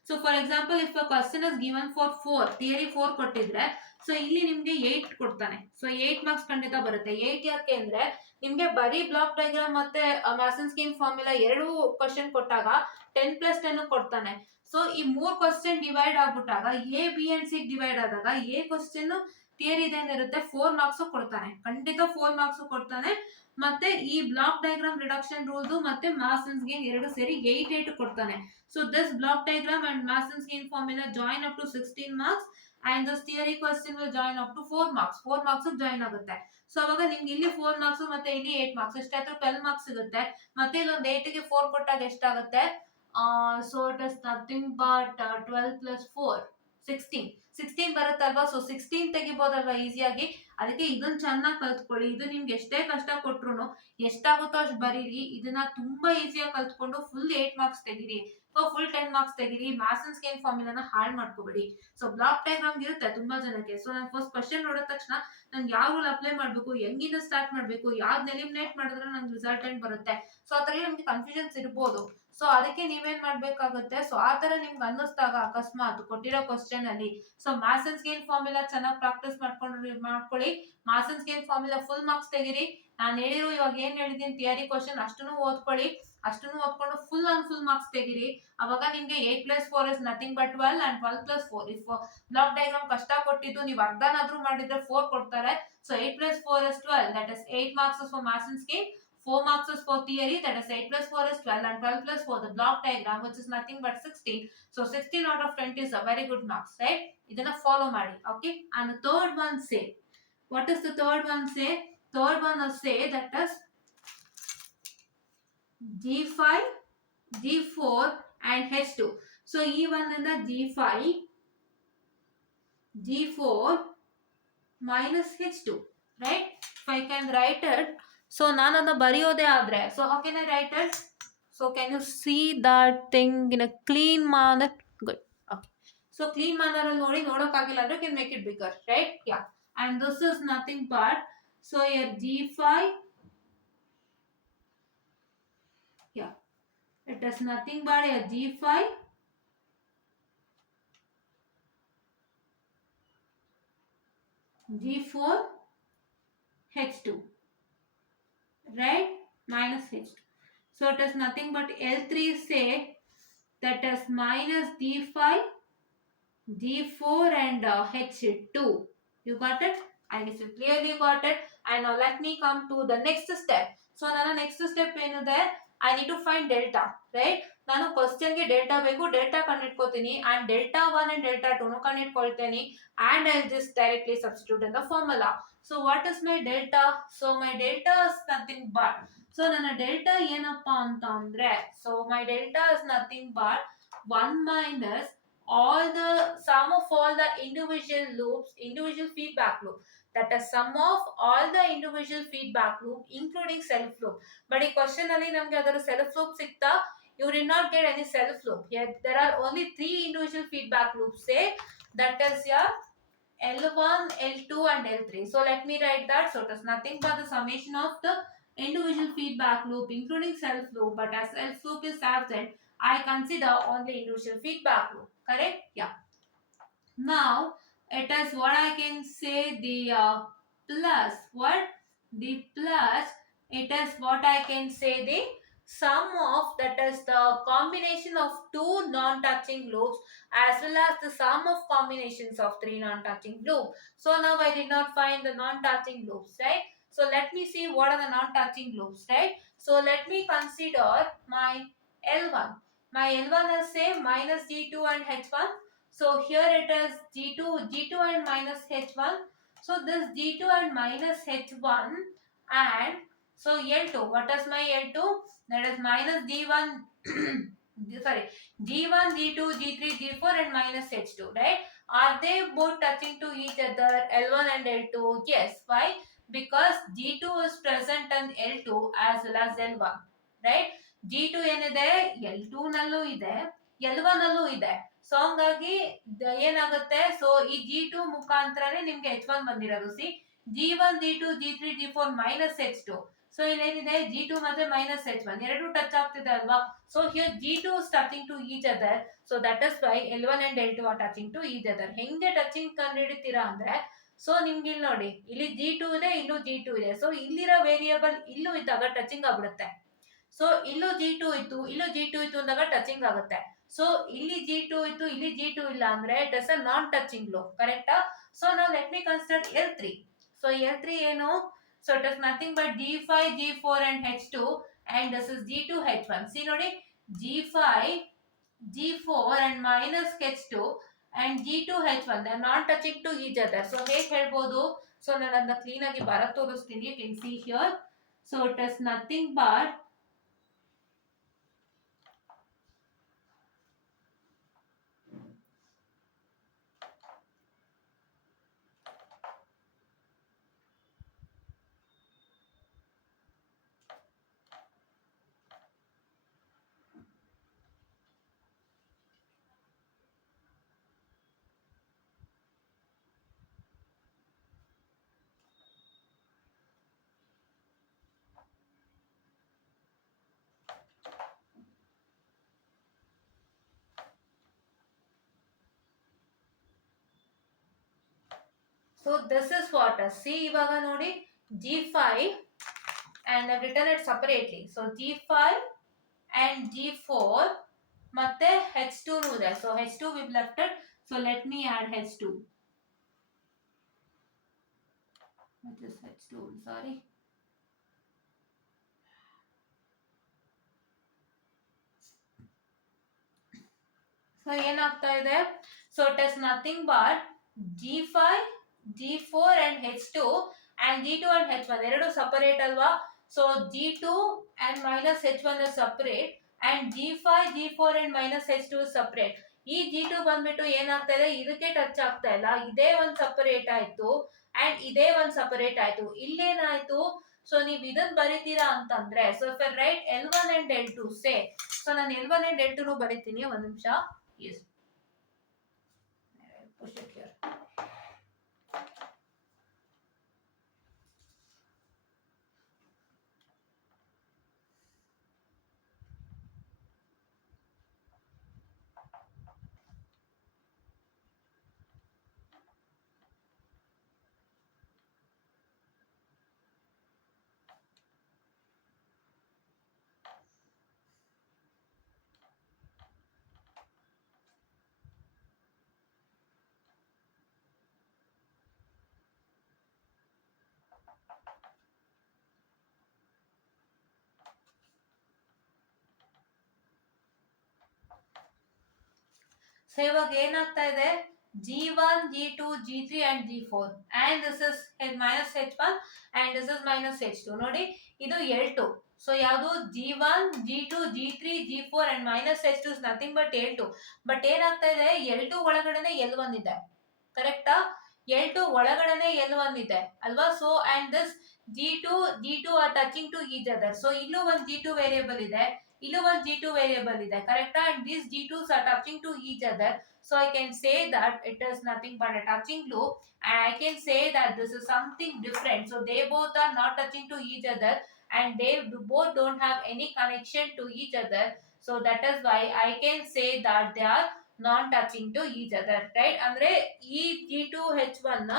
so for example if question is given for 4 ಥಿಯರಿ 4 ಕೊಟ್ಟಿದ್ರೆ, ಸೊ ಇಲ್ಲಿ ನಿಮ್ಗೆ 8 ಕೊಡ್ತಾನೆ. ಸೊ 8 ಮಾರ್ಕ್ಸ್ ಖಂಡಿತ ಬರುತ್ತೆ. 8 ಯಾಕೆ ಅಂದ್ರೆ ನಿಮ್ಗೆ ಬರೀ ಬ್ಲಾಕ್ ಡಯಾಗ್ರಾಮ್ ಮತ್ತೆ ಮ್ಯಾಸನ್ ಸ್ಕೀನ್ ಫಾರ್ಮುಲಾ ಎರಡು ಕ್ವಶನ್ ಕೊಟ್ಟಾಗ 10+10 ಕೊಡ್ತಾನೆ. ಸೊ ಈ 3 ಕ್ವಶನ್ ಡಿವೈಡ್ ಆಗ್ಬಿಟ್ಟಾಗ A, B and C divide ಆದಾಗ ಎ ಕ್ವಶನ್ ಥಿಯರಿ ಇರುತ್ತೆ 4 ಮಾರ್ಕ್ಸ್ ಕೊಡ್ತಾನೆ, ಖಂಡಿತ 4 ಮಾರ್ಕ್ಸ್ ಕೊಡ್ತಾನೆ. ಮತ್ತೆ ಈ ಬ್ಲಾಕ್ ಡಯಾಗ್ರಾಮ್ ರಿಡಕ್ಷನ್ ರೂಲ್ಸ್ ಮತ್ತೆ ಮ್ಯಾಸನ್ಸ್ ಗೇನ್ ಎರಡು ಸೇರಿ 8 ಕೊಡ್ತಾನೆ. So this block diagram and Mason's gain formula join up to 16 marks and this theory question will join up to 4 marks. 4 marks join ಆಗುತ್ತೆ. ಸೊ ಅವಾಗ ನಿಮ್ಗೆ ಇಲ್ಲಿ 4 ಮಾರ್ಕ್ಸ್ ಮತ್ತೆ ಇಲ್ಲಿ 8 ಮಾರ್ಕ್ಸ್, ಎಷ್ಟಾಯ್ತು 12 ಮಾರ್ಕ್ಸ್ ಸಿಗುತ್ತೆ. ಮತ್ತೆ ಇಲ್ಲೊಂದು 8 ಗೆ 4 ಕೊಟ್ಟಾಗ ಎಷ್ಟಾಗುತ್ತೆ, so it is nothing but 12 plus 4 16 ಬರುತ್ತಲ್ವಾ. ಸೊ 16 ತೆಗಿಬೋದಲ್ವಾ ಈಸಿಯಾಗಿ. ಅದಕ್ಕೆ ಇದನ್ನ ಚೆನ್ನಾಗಿ ಕಲ್ತ್ಕೊಳ್ಳಿ. ಇದು ನಿಮ್ಗೆ ಎಷ್ಟೇ ಕಷ್ಟ ಕೊಟ್ರು ಎಷ್ಟಾಗುತ್ತೋ ಅಷ್ಟು ಬರೀರಿ. ಇದನ್ನ ತುಂಬಾ ಈಸಿಯಾಗಿ ಕಲ್ತ್ಕೊಂಡು ಫುಲ್ 8 ಮಾರ್ಕ್ಸ್ ತೆಗಿರಿ, ಫುಲ್ 10 ಮಾರ್ಕ್ಸ್ ತೆಗಿರಿ. ಮ್ಯಾಸನ್ಸ್ ಗೇನ್ ಫಾರ್ಮುಲಾನ ಹಾಳು ಮಾಡ್ಕೋಬೇಡಿ. ಸೊ ಬ್ಲಾಕ್ ಡಯಾಗ್ರಾಮ್ ಇರುತ್ತೆ ತುಂಬಾ ಜನಕ್ಕೆ. ಸೊ ನಾನು ಫಸ್ಟ್ ಕ್ವಶನ್ ನೋಡಿದ ತಕ್ಷಣ ನಂಗೆ ಯಾವ ರೂಲ್ ಅಪ್ಲೈ ಮಾಡ್ಬೇಕು, ಹೆಂಗಿಂದ ಸ್ಟಾರ್ಟ್ ಮಾಡ್ಬೇಕು, ಯಾವ್ದು ಎಲಿಮಿನೇಟ್ ಮಾಡಿದ್ರೆ ನಂಗೆ ರಿಸಲ್ಟೆಂಟ್ ಬರುತ್ತೆ, ಸೊ ಆ ತರ ನಿಮ್ಗೆ ಕನ್ಫ್ಯೂಷನ್ಸ್ ಇರ್ಬೋದು. ಸೊ ಅದಕ್ಕೆ ನೀವೇನ್ ಮಾಡ್ಬೇಕಾಗುತ್ತೆ, ಸೊ ಆ ತರ ನಿಮ್ಗೆ ಅನ್ನಿಸ್ದಾಗ ಅಕಸ್ಮಾತ್ ಕೊಟ್ಟಿರೋ ಕ್ವಶನ್ ಅಲ್ಲಿ, ಸೊ ಮ್ಯಾಸನ್ಸ್ ಗೇನ್ ಫಾರ್ಮುಲಾ ಚೆನ್ನಾಗಿ ಪ್ರಾಕ್ಟೀಸ್ ಮಾಡ್ಕೊಳ್ಳಿ. ಮ್ಯಾಸನ್ಸ್ ಗೇನ್ ಫಾರ್ಮುಲಾ ಫುಲ್ ಮಾರ್ಕ್ಸ್ ತೆಗಿರಿ. ನಾನು ಹೇಳಿರೋ ಇವಾಗ ಏನ್ ಹೇಳಿದೀನಿ ಥಿಯರಿ ಕ್ವಶನ್ ಅಷ್ಟನ್ನು ಓದ್ಕೊಳ್ಳಿ. ಅಷ್ಟನ್ನು ಓದ್ಕೊಂಡು ಫುಲ್ ಮಾರ್ಕ್ಸ್ ತೆಗಿರಿ. ಅವಾಗ ನಿಮ್ಗೆ 8 plus 4 is nothing but 12 and 12 plus 4 if ಬ್ಲಾಕ್ ಡಯಾಗ್ರಾಮ್ ಕಷ್ಟ ಕೊಟ್ಟಿದ್ದು ನೀವು ಅರ್ಧನಾದ್ರೂ ಮಾಡಿದ್ರೆ 4 ಕೊಡ್ತಾರೆ. ಸೊ 8 plus 4 is 12, that is 8 marks for Mason's gain, 4 marks is for theory, that is 8 plus 4 is 12 and 12 plus 4 the block diagram which is nothing but 16. So 16 out of 20 is a very good marks, right? Idana follow ಮಾಡಿ, okay. And the third one say, what is the third one say? Third one is say that is G5, G4 and H2. So ಈ ಒಂದನ್ನ G5, G4 minus H2, right? If I can write it, so ನಾನು ಅದನ್ನ ಬರೆಯೋದೇ ಆದ್ರೆ, so how can I write it? So can you see that thing in a clean manner? Good, okay. So clean manner ಅಲ್ಲಿ ನೋಡೋಕ್ಕಾಗಿಲ್ಲ ಅಂದ್ರೆ can make it bigger, right? Yeah. And this is nothing but, so here G5, yeah, it is nothing but a G5, G4, H2, right, minus H2. So it is nothing but L3 say that is minus D5, D4 and H2. You got it? I guess you clearly got it. And now let me come to the next step. So ನನ್ನ next step ಏನಿದೆ, I need to find delta, right? ನಾನು question ಗೆ delta ಬೇಕು, delta ಕಂಡಿಡ್ಕೋತೀನಿ and delta 1 and delta 2 ಕಂಡಿಡ್ಕೊಳ್ತೀನಿ and I'll just directly substitute in the formula. So what is my delta? So my delta is nothing but, so ನನ್ನ ಡೆಲ್ಟಾ ಏನಪ್ಪಾ ಅಂತ ಅಂದ್ರೆ, so my delta is nothing but 1 minus all the sum of all the individual loops, individual feedback loop. That is sum of all the individual feedback loop including self loop. But in question ali namge adara self loop sikta, you did not get any self loop. Here there are only three individual feedback loops, say that is your L1, L2 and L3. So let me write that. So it is nothing but the summation of the individual feedback loop including self loop, but as self loop is absent, I consider only individual feedback loop. Correct? Yeah. Now it is what I can say the plus. What? The plus, it is what I can say the sum of, that is the combination of two non-touching loops as well as the sum of combinations of three non-touching loops. So now I did not find the non-touching loops, right? So let me see what are the non-touching loops, right? So let me consider my L1. My L1 is say minus G2 and H1. So here it is G2 and minus H1. So this G2 and minus H1 and so L2. What is my L2? That is minus G1, sorry, G1, G2, G3, G4 and minus H2, right? Are they both touching to each other, L1 and L2? Yes. Why? Because G2 is present in L2 as well as L1, right? G2 ಏನಿದೆ L2 ನಲ್ಲೂ ಇದೆ, L1 ನಲ್ಲೂ ಇದೆ. ಸೊ ಹಂಗಾಗಿ ಏನಾಗುತ್ತೆ, ಸೊ ಈ G2 ಮುಖಾಂತರನೇ ನಿಮ್ಗೆ H1 ಬಂದಿರೋದು. C G1, G2, G3, G4 minus H2. So ಇಲ್ಲೇನಿದೆ G2 ಮತ್ತೆ ಮೈನಸ್ H1 ಎರಡು ಟಚ್ ಆಗ್ತಿದೆ ಅಲ್ವಾ. So here G2 is touching to each other. So that is Y L1 and L2 are touching to each other. ಹೆಂಗೆ ಟಚಿಂಗ್ ಕಂಡುಹಿಡಿತೀರಾ ಅಂದ್ರೆ, ಸೊ ನಿಮ್ಗೆ ಇಲ್ಲಿ ನೋಡಿ, ಇಲ್ಲಿ G2 ಇದೆ, ಇಲ್ಲೂ G2 ಇದೆ. ಸೊ ಇಲ್ಲಿರೋ ವೇರಿಯೇಬಲ್ ಇಲ್ಲೂ ಇದ್ದಾಗ ಟಚಿಂಗ್ ಆಗ್ಬಿಡುತ್ತೆ. ಸೊ ಇಲ್ಲೂ G2 ಇತ್ತು, ಇಲ್ಲೂ G2 ಇತ್ತು ಅಂದಾಗ ಟಚಿಂಗ್ ಆಗುತ್ತೆ. ಸೊ ಇಲ್ಲಿ G2 ಇತ್ತು, ಇಲ್ಲಿ G2 ಇಲ್ಲ ಅಂದ್ರೆ it is a non touching loop. ಕರೆಕ್ಟಾ? ಸೊ ನಾವು let me consider L3. So L3 ಏನು? So it is nothing but G5, G4 and H2 and this is G2, H1. See ನೋಡಿ, G5, G4 and minus H2 and G2, H1 they are not touching to each other. So ಹೇಗೆ ಹೇಳ್ಬೋದು? ಸೊ ನಾನು ಅದನ್ನ ಕ್ಲೀನ್ ಆಗಿ ಬರಕ್ ತೋರಿಸ್ತೀನಿ. You can see here. So it is nothing but so this is what is. See ಇವಾಗ ನೋಡಿ, G5 and I've written it separately. So G5 and G4 ಮತ್ತೆ H2 ಇದೆ. So H2 we've left it. So let me add H2. What is H2? Sorry. So ಏನಾಗ್ತಾ ಇದೆ? So it is nothing but G5, G4 and H2 and G2 and H1 ಎರಡು separate ಅಲ್ವಾ. So G2 and minus H1 is separate and G5, G4 and minus H2 is separate. ಈ G2 ಬಂದ್ಬಿಟ್ಟು ಏನಾಗ್ತಾ ಇದೆ, ಇದಕ್ಕೆ ಟಚ್ ಆಗ್ತಾ ಇಲ್ಲ, ಇದೇ ಒಂದು ಸಪರೇಟ್ ಆಯ್ತು ಅಂಡ್ ಇದೇ ಒಂದು ಸಪರೇಟ್ ಆಯ್ತು. ಇಲ್ಲೇನಾಯ್ತು, ಸೊ ನೀವು ಇದನ್ನ ಬರೀತೀರಾ ಅಂತಂದ್ರೆ, so if I right L1 and L2 ಸೇ, ಸೊ ನಾನು L1 and L2 ಬರೀತೀನಿ. ಒಂದು ನಿಮಿಷ. Yes. Push it here. So ಇವಾಗ ಏನಾಗ್ತಾ ಇದೆ, G1, G2, G3 and G4 and this is minus H1 and this is minus H2 ನೋಡಿ ಇದು L2 ಸೊ ಯಾವುದು G1 G2 G3 G4 and minus H2 is nothing but L2 but ಏನಾಗ್ತಾ ಇದೆ L2 ಒಳಗಡೆನೆ L1 ಇದೆ ಕರೆಕ್ಟಾ L2 ಒಳಗಡೆನೆ L1 ಇದೆ ಅಲ್ವಾ so and this G2 are touching to each other so ಇಲ್ಲೂ ಒಂದು G2 ವೇರಿಯಬಲ್ ಇದೆ ಇಲ್ಲೂ ಒಂದು G2 ವೇರಿಯಬಲ್ ಇದೆ ಕರೆಕ್ಟಾ and these G2s are touching to each other so I can say that it is nothing but a touching loop and I can say that this is something different so they both are not touching to each other and they both don't have any connection to each other so that is why I can say that they are non touching to each other right ಅಂದ್ರೆ ಈ G2H1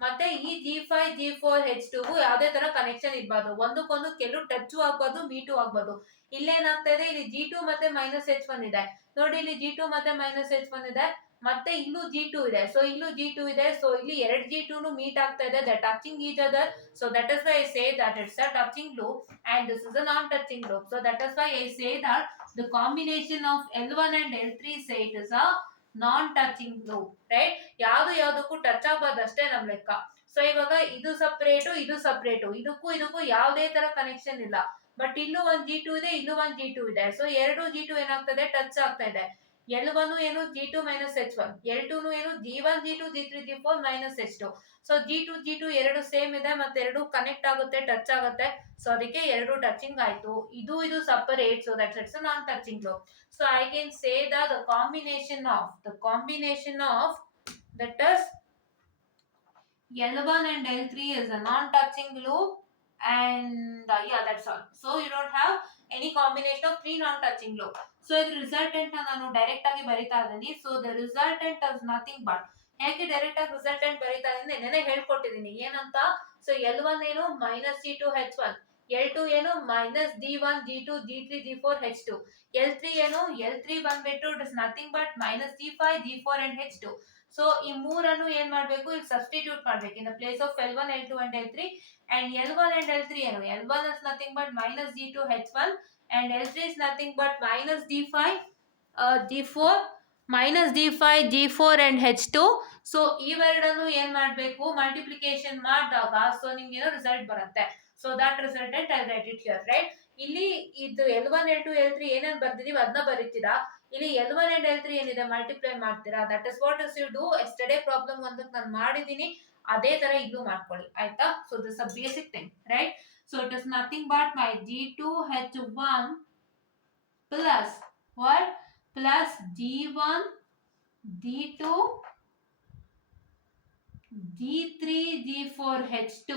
ಮತ್ತೆ ಈ G5G4H2 ಯಾವುದೇ ತರ ಕನೆಕ್ಷನ್ ಇರಬಾರ್ದು ಒಂದಕ್ಕೊಂದು ಕೆಲವು ಟಚ್ ಆಗ್ಬಾರ್ದು ಮೀಟು ಆಗ್ಬಾರ್ದು ಇಲ್ಲೇನಾಗ್ತಾ ಇದೆ ಇಲ್ಲಿ G2 ಮತ್ತೆ ಮೈನಸ್ H1 ಇದೆ ನೋಡಿ ಇಲ್ಲಿ G2 ಮತ್ತೆ ಮೈನಸ್ H1 ಇದೆ ಮತ್ತೆ ಇಲ್ಲೂ G2 ಇದೆ ಸೊ ಇಲ್ಲೂ G2 ಇದೆ ಸೊ ಇಲ್ಲಿ ಎರಡು G2 ಮೀಟ್ ಆಗ್ತಾ ಇದೆ the touching each other so that is why I say that it's a touching loop and this is a non-touching loop so that is why I say that the combination of L1 and L3 say it is a non-touching loop right ಯಾವುದಕ್ಕೂ ಟಚ್ ಆಗಬಾರ್ದು ಅಷ್ಟೇ ನಮ್ ಲೆಕ್ಕ ಸೊ ಇವಾಗ ಇದು ಸಪರೇಟು ಇದಕ್ಕೂ ಯಾವುದೇ ತರ ಕನೆಕ್ಷನ್ ಇಲ್ಲ ಬಟ್ ಇಲ್ಲೂ ಒಂದು G2 ಇದೆ ಇಲ್ಲೂ ಒಂದು G2 ಇದೆ ಸೊ ಎರಡು G2 ಏನಾಗ್ತದೆ ಟಚ್ ಆಗ್ತಾ ಇದೆ L1 ಏನು G2 minus H1 L2 ಏನು G1 G2 G3 G4 minus H2 so G2 ಎರಡು ಸೇಮ್ ಇದೆ ಮತ್ತೆ ಎರಡು ಕನೆಕ್ಟ್ ಆಗುತ್ತೆ ಟಚ್ ಆಗುತ್ತೆ ಸೊ ಅದಕ್ಕೆ ಎರಡು ಟಚಿಂಗ್ ಆಯ್ತು ಇದು separate so that's it's non touching loop so I can say the combination of that is L1 and L3 is a non-touching loop and yeah that's all so you don't have any combination of three non-touching loop so the resultant ನಾನು ಡೈರೆಕ್ಟ್ ಆಗಿ ಬರಿತಾ ಇದ್ದೀನಿ so the resultant is nothing but ಹೇಗೆ ಡೈರೆಕ್ಟ್ ಆಗಿ ರಿಸಲ್ಟೆಂಟ್ ಬರಿತಾ ಇದ್ದೀನಿ ನೆನ್ನೆ ಹೇಳ್ಕೊಟ್ಟಿದ್ದೀನಿ ಏನಂತ ಸೊ L1 ಏನು ಮೈನಸ್ G2H1 L2 ಏನು minus D1 G2 G3 G4 H2 L3 ಏನು L3 ಬಂದ್ಬಿಟ್ಟು it is nothing but minus G5 G4 and H2 so ಈ ಮೂರನ್ನು ಏನ್ ಮಾಡ್ಬೇಕು ಈಗ ಸಬ್ಸ್ಟಿಟ್ಯೂಟ್ ಮಾಡ್ಬೇಕು in the place of L1 L2 and L3 and L1 and L3 ಏನು L1 is nothing but minus G2H1 and L3 is nothing but minus D5 G4 minus D5 G4 and H2 so ಇವೆರಡನ್ನು ಏನ್ ಮಾಡ್ಬೇಕು ಮಲ್ಟಿಪ್ಲಿಕೇಶನ್ ಮಾಡಿದಾಗ ಸೊ ನಿಮ್ಗೆ ಏನೋ ರಿಸಲ್ಟ್ ಬರುತ್ತೆ so that resultant I write it here right ಇಲ್ಲಿ ಇದು L1 L2 L3 ಏನೇನ್ ಬರ್ದಿದೀವಿ ಅದನ್ನ ಬರೀತೀರಾ ಇಲ್ಲಿ L1 and L3 ಏನಿದೆ ಮಲ್ಟಿಪ್ಲೈ ಮಾಡ್ತೀರಾ that is what is you do yesterday problem ಒಂದಕ್ಕೆ ನಾನು ಮಾಡಿದೀನಿ ಅದೇ ತರ ಇಲ್ಲೂ ಮಾಡ್ಕೊಳ್ಳಿ ಆಯ್ತಾ so this a basic thing right so it is nothing but my G2H1 plus what plus G1 D2 G3 G4 H2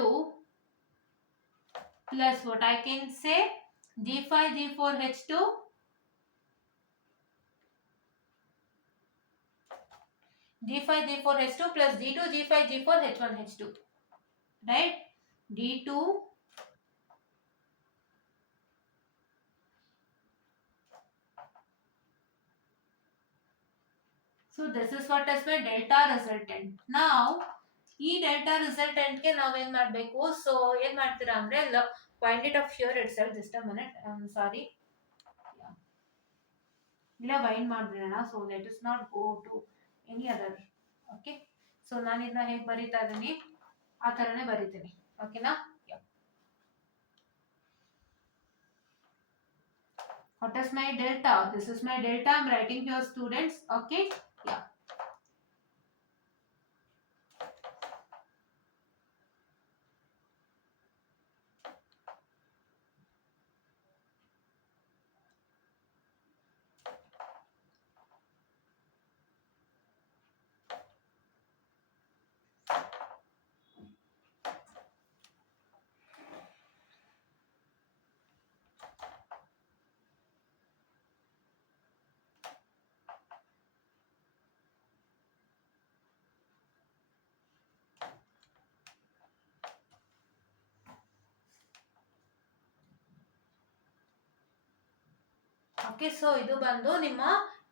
plus what I can say G5 G4 H2 G5 G4 H2 plus D2 G5 G4 H1 H2 right D2 so this is what is my delta resultant now ಈ delta resultant ಗೆ ನಾವೇನ್ ಮಾಡ್ಬೇಕು ಸೊ ಏನ್ ಮಾಡ್ತೀರಾ ಅಂದ್ರೆ find it up here itself just a minute I'm sorry ಇಲ್ಲ wind ಮಾಡ್ಬಿಡೋಣ so let is not go to any other okay so ನಾನು ಇದನ್ನ ಹೇಗೆ ಬರೀತಾ ಇದ್ದೀನಿ ಆ ತರನೇ ಬರೀತೀನಿ ಓಕೆನಾ what is my delta this is my delta I'm writing here students okay yeah okay so ಇದು ಬಂದು ನಿಮ್ಮ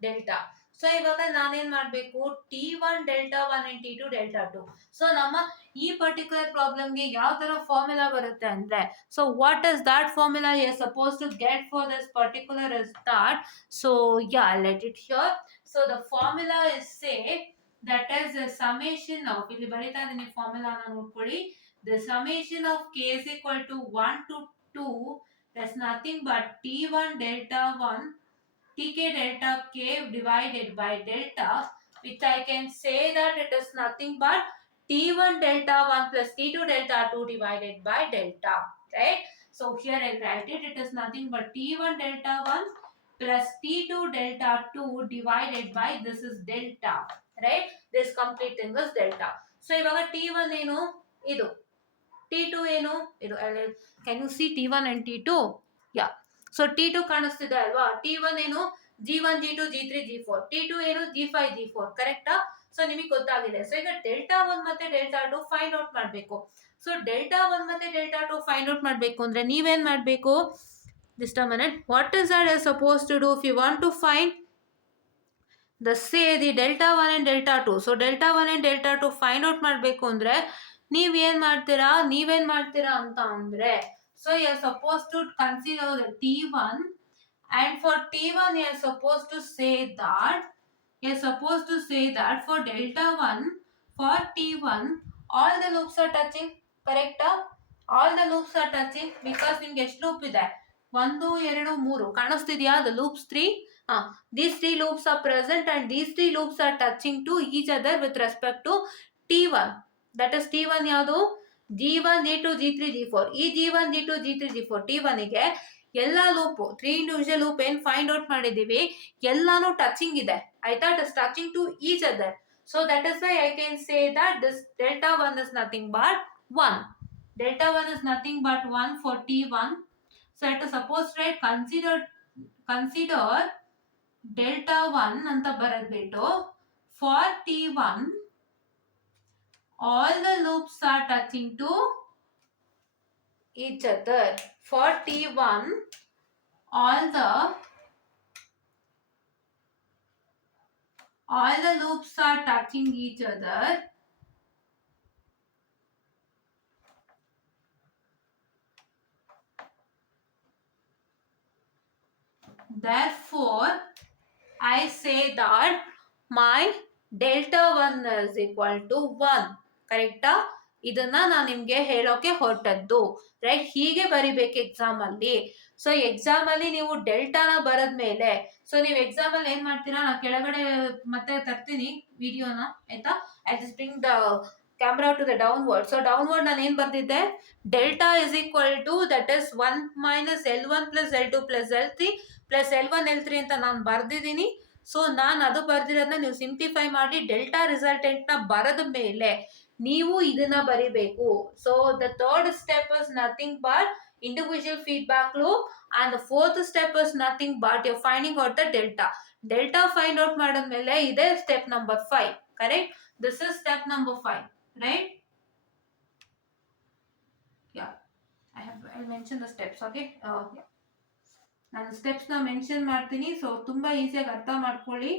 ಡೆಲ್ಟಾ ಸೊ ಇವಾಗ ನಾನೇನ್ ಮಾಡ್ಬೇಕು T1 delta 1 and T2 delta 2 ಸೊ ನಮ್ಮ ಈ ಪರ್ಟಿಕ್ಯುಲರ್ ಪ್ರಾಬ್ಲಮ್ಗೆ ಯಾವ ತರ ಫಾರ್ಮುಲಾ ಬರುತ್ತೆ ಅಂದ್ರೆ so what is that formula you are suppose to get for this particular is that so yeah let it here so the formula is say that is the summation of ಇಲ್ಲಿ ಬರೀತಾ ಇದೀನಿ ಫಾರ್ಮುಲಾನ ನೋಡ್ಕೊಳ್ಳಿ. The summation of k is equal to 1 to 2, that's nothing but t1 delta 1 tk delta k divided by delta, which I can say that it is nothing but t1 delta 1 plus t2 delta 2 divided by delta, right? So here I write it, it is nothing but t1 delta 1 plus t2 delta 2 divided by this is delta, right? This complete thing is delta. So ಇವಾಗ t1 ಏನು ಇದು, t2 ಏನು ಇದು, can you see t1 and t2? Yeah. So t2 ಕಾಣಿಸ್ತಿದೆ ಅಲ್ವಾ, t1 ಏನು g1 g2 g3 g4, t2 ಏನು g5 g4, ಕರೆಕ್ಟಾ? ಸೊ ನಿಮಗೆ ಗೊತ್ತಾಗಿದೆ. ಸೊ ಈಗ ಡೆಲ್ಟಾ 1 ಮತ್ತೆ ಡೆಲ್ಟಾ 2 ಫೈಂಡ್ ಔಟ್ ಮಾಡಬೇಕು. ಸೊ ಡೆಲ್ಟಾ 1 ಮತ್ತೆ ಡೆಲ್ಟಾ 2 ಫೈಂಡ್ ಔಟ್ ಮಾಡಬೇಕು ಅಂದ್ರೆ ನೀವೇನ್ ಮಾಡಬೇಕು, just a minute, what is that you're supposed to do if you want to find the say the delta 1 and delta 2? So delta 1 and delta 2 find out ಮಾಡಬೇಕು ಅಂದ್ರೆ ನೀವೇನ್ ಮಾಡ್ತೀರಾ ಅಂತ ಅಂದ್ರೆ, so you're supposed to consider the t1, and for t1 you're supposed to say that for delta 1 for t1 all the loops are touching, correct? All the loops are touching because ನಿಮ್ಗೆ ಎಷ್ಟು ಲೂಪ್ ಇದೆ, 1 2 3 ಕಾಣಿಸ್ತಿದ್ಯಾ, the loops 3. These 3 loops are present and these 3 loops are touching to each other with respect to t1. That is t1 ಯಾವುದು, g1 g2 g3 g4. ಈ g1 g2 g3 g4 t1 ಗೆ ಎಲ್ಲಾ loop 3 individual loop ಏನ್ find out ಮಾಡಿದೀವಿ ಎಲ್ಲಾನು touching ಇದೆ, ಆಯ್ತಾ? It is touching to each other. So that is why I can say that this delta 1 is nothing but 1. Delta 1 is nothing but 1 for t1. So it is supposed to write consider delta 1 ಅಂತ ಬರೆದ್ಬಿಟ್ಟು for t1 all the loops are touching to each other. For t1 all the loops are touching each other. Therefore I say that my delta 1 is equal to 1. ಕರೆಕ್ಟಾ? ಇದನ್ನ ನಾನು ನಿಮ್ಗೆ ಹೇಳೋಕೆ ಹೊರಟದ್ದು, ರೈಟ್? ಹೀಗೆ ಬರಿಬೇಕು ಎಕ್ಸಾಮ್ ಅಲ್ಲಿ. ಸೊ ಎಕ್ಸಾಮ್ ಅಲ್ಲಿ ನೀವು ಡೆಲ್ಟಾನ ಬರದ್ಮೇಲೆ, ಸೊ ನೀವು ಎಕ್ಸಾಮ್ ಅಲ್ಲಿ ಏನ್ ಮಾಡ್ತೀರಾ, ನಾನು ಕೆಳಗಡೆ ಮತ್ತೆ ತರ್ತೀನಿ ವಿಡಿಯೋನ, ಆಯ್ತಾ? I just bring the camera to the downward. So downward ನಾನು ಏನ್ ಬರ್ದಿದ್ದೆ, delta is equal to that is 1 minus L1 plus L2 plus L3 plus L1 L3 ಅಂತ ನಾನು ಬರ್ದಿದ್ದೀನಿ. ಸೊ ನಾನು ಅದು ಬರ್ದಿರೋದನ್ನ ನೀವು ಸಿಂಪ್ಲಿಫೈ ಮಾಡಿ ಡೆಲ್ಟಾ ರಿಸಲ್ಟೆಂಟ್ ನ ಬರದ ಮೇಲೆ ನೀವು ಇದನ್ನ ಬರಿಬೇಕು. So the third step is nothing but individual feedback loop and the fourth step is nothing but you finding out the delta find out ಮಾಡಿದ್ಮೇಲೆ ಇದೆ step number 5, correct? This is step number 5, right? Yeah, I'll mention the steps, okay? Yeah. ನಾನು steps ನ mention ಮಾಡ್ತೀನಿ, so ತುಂಬಾ ಈಸಿಯಾಗಿ ಅರ್ಥ ಮಾಡ್ಕೊಳ್ಳಿ.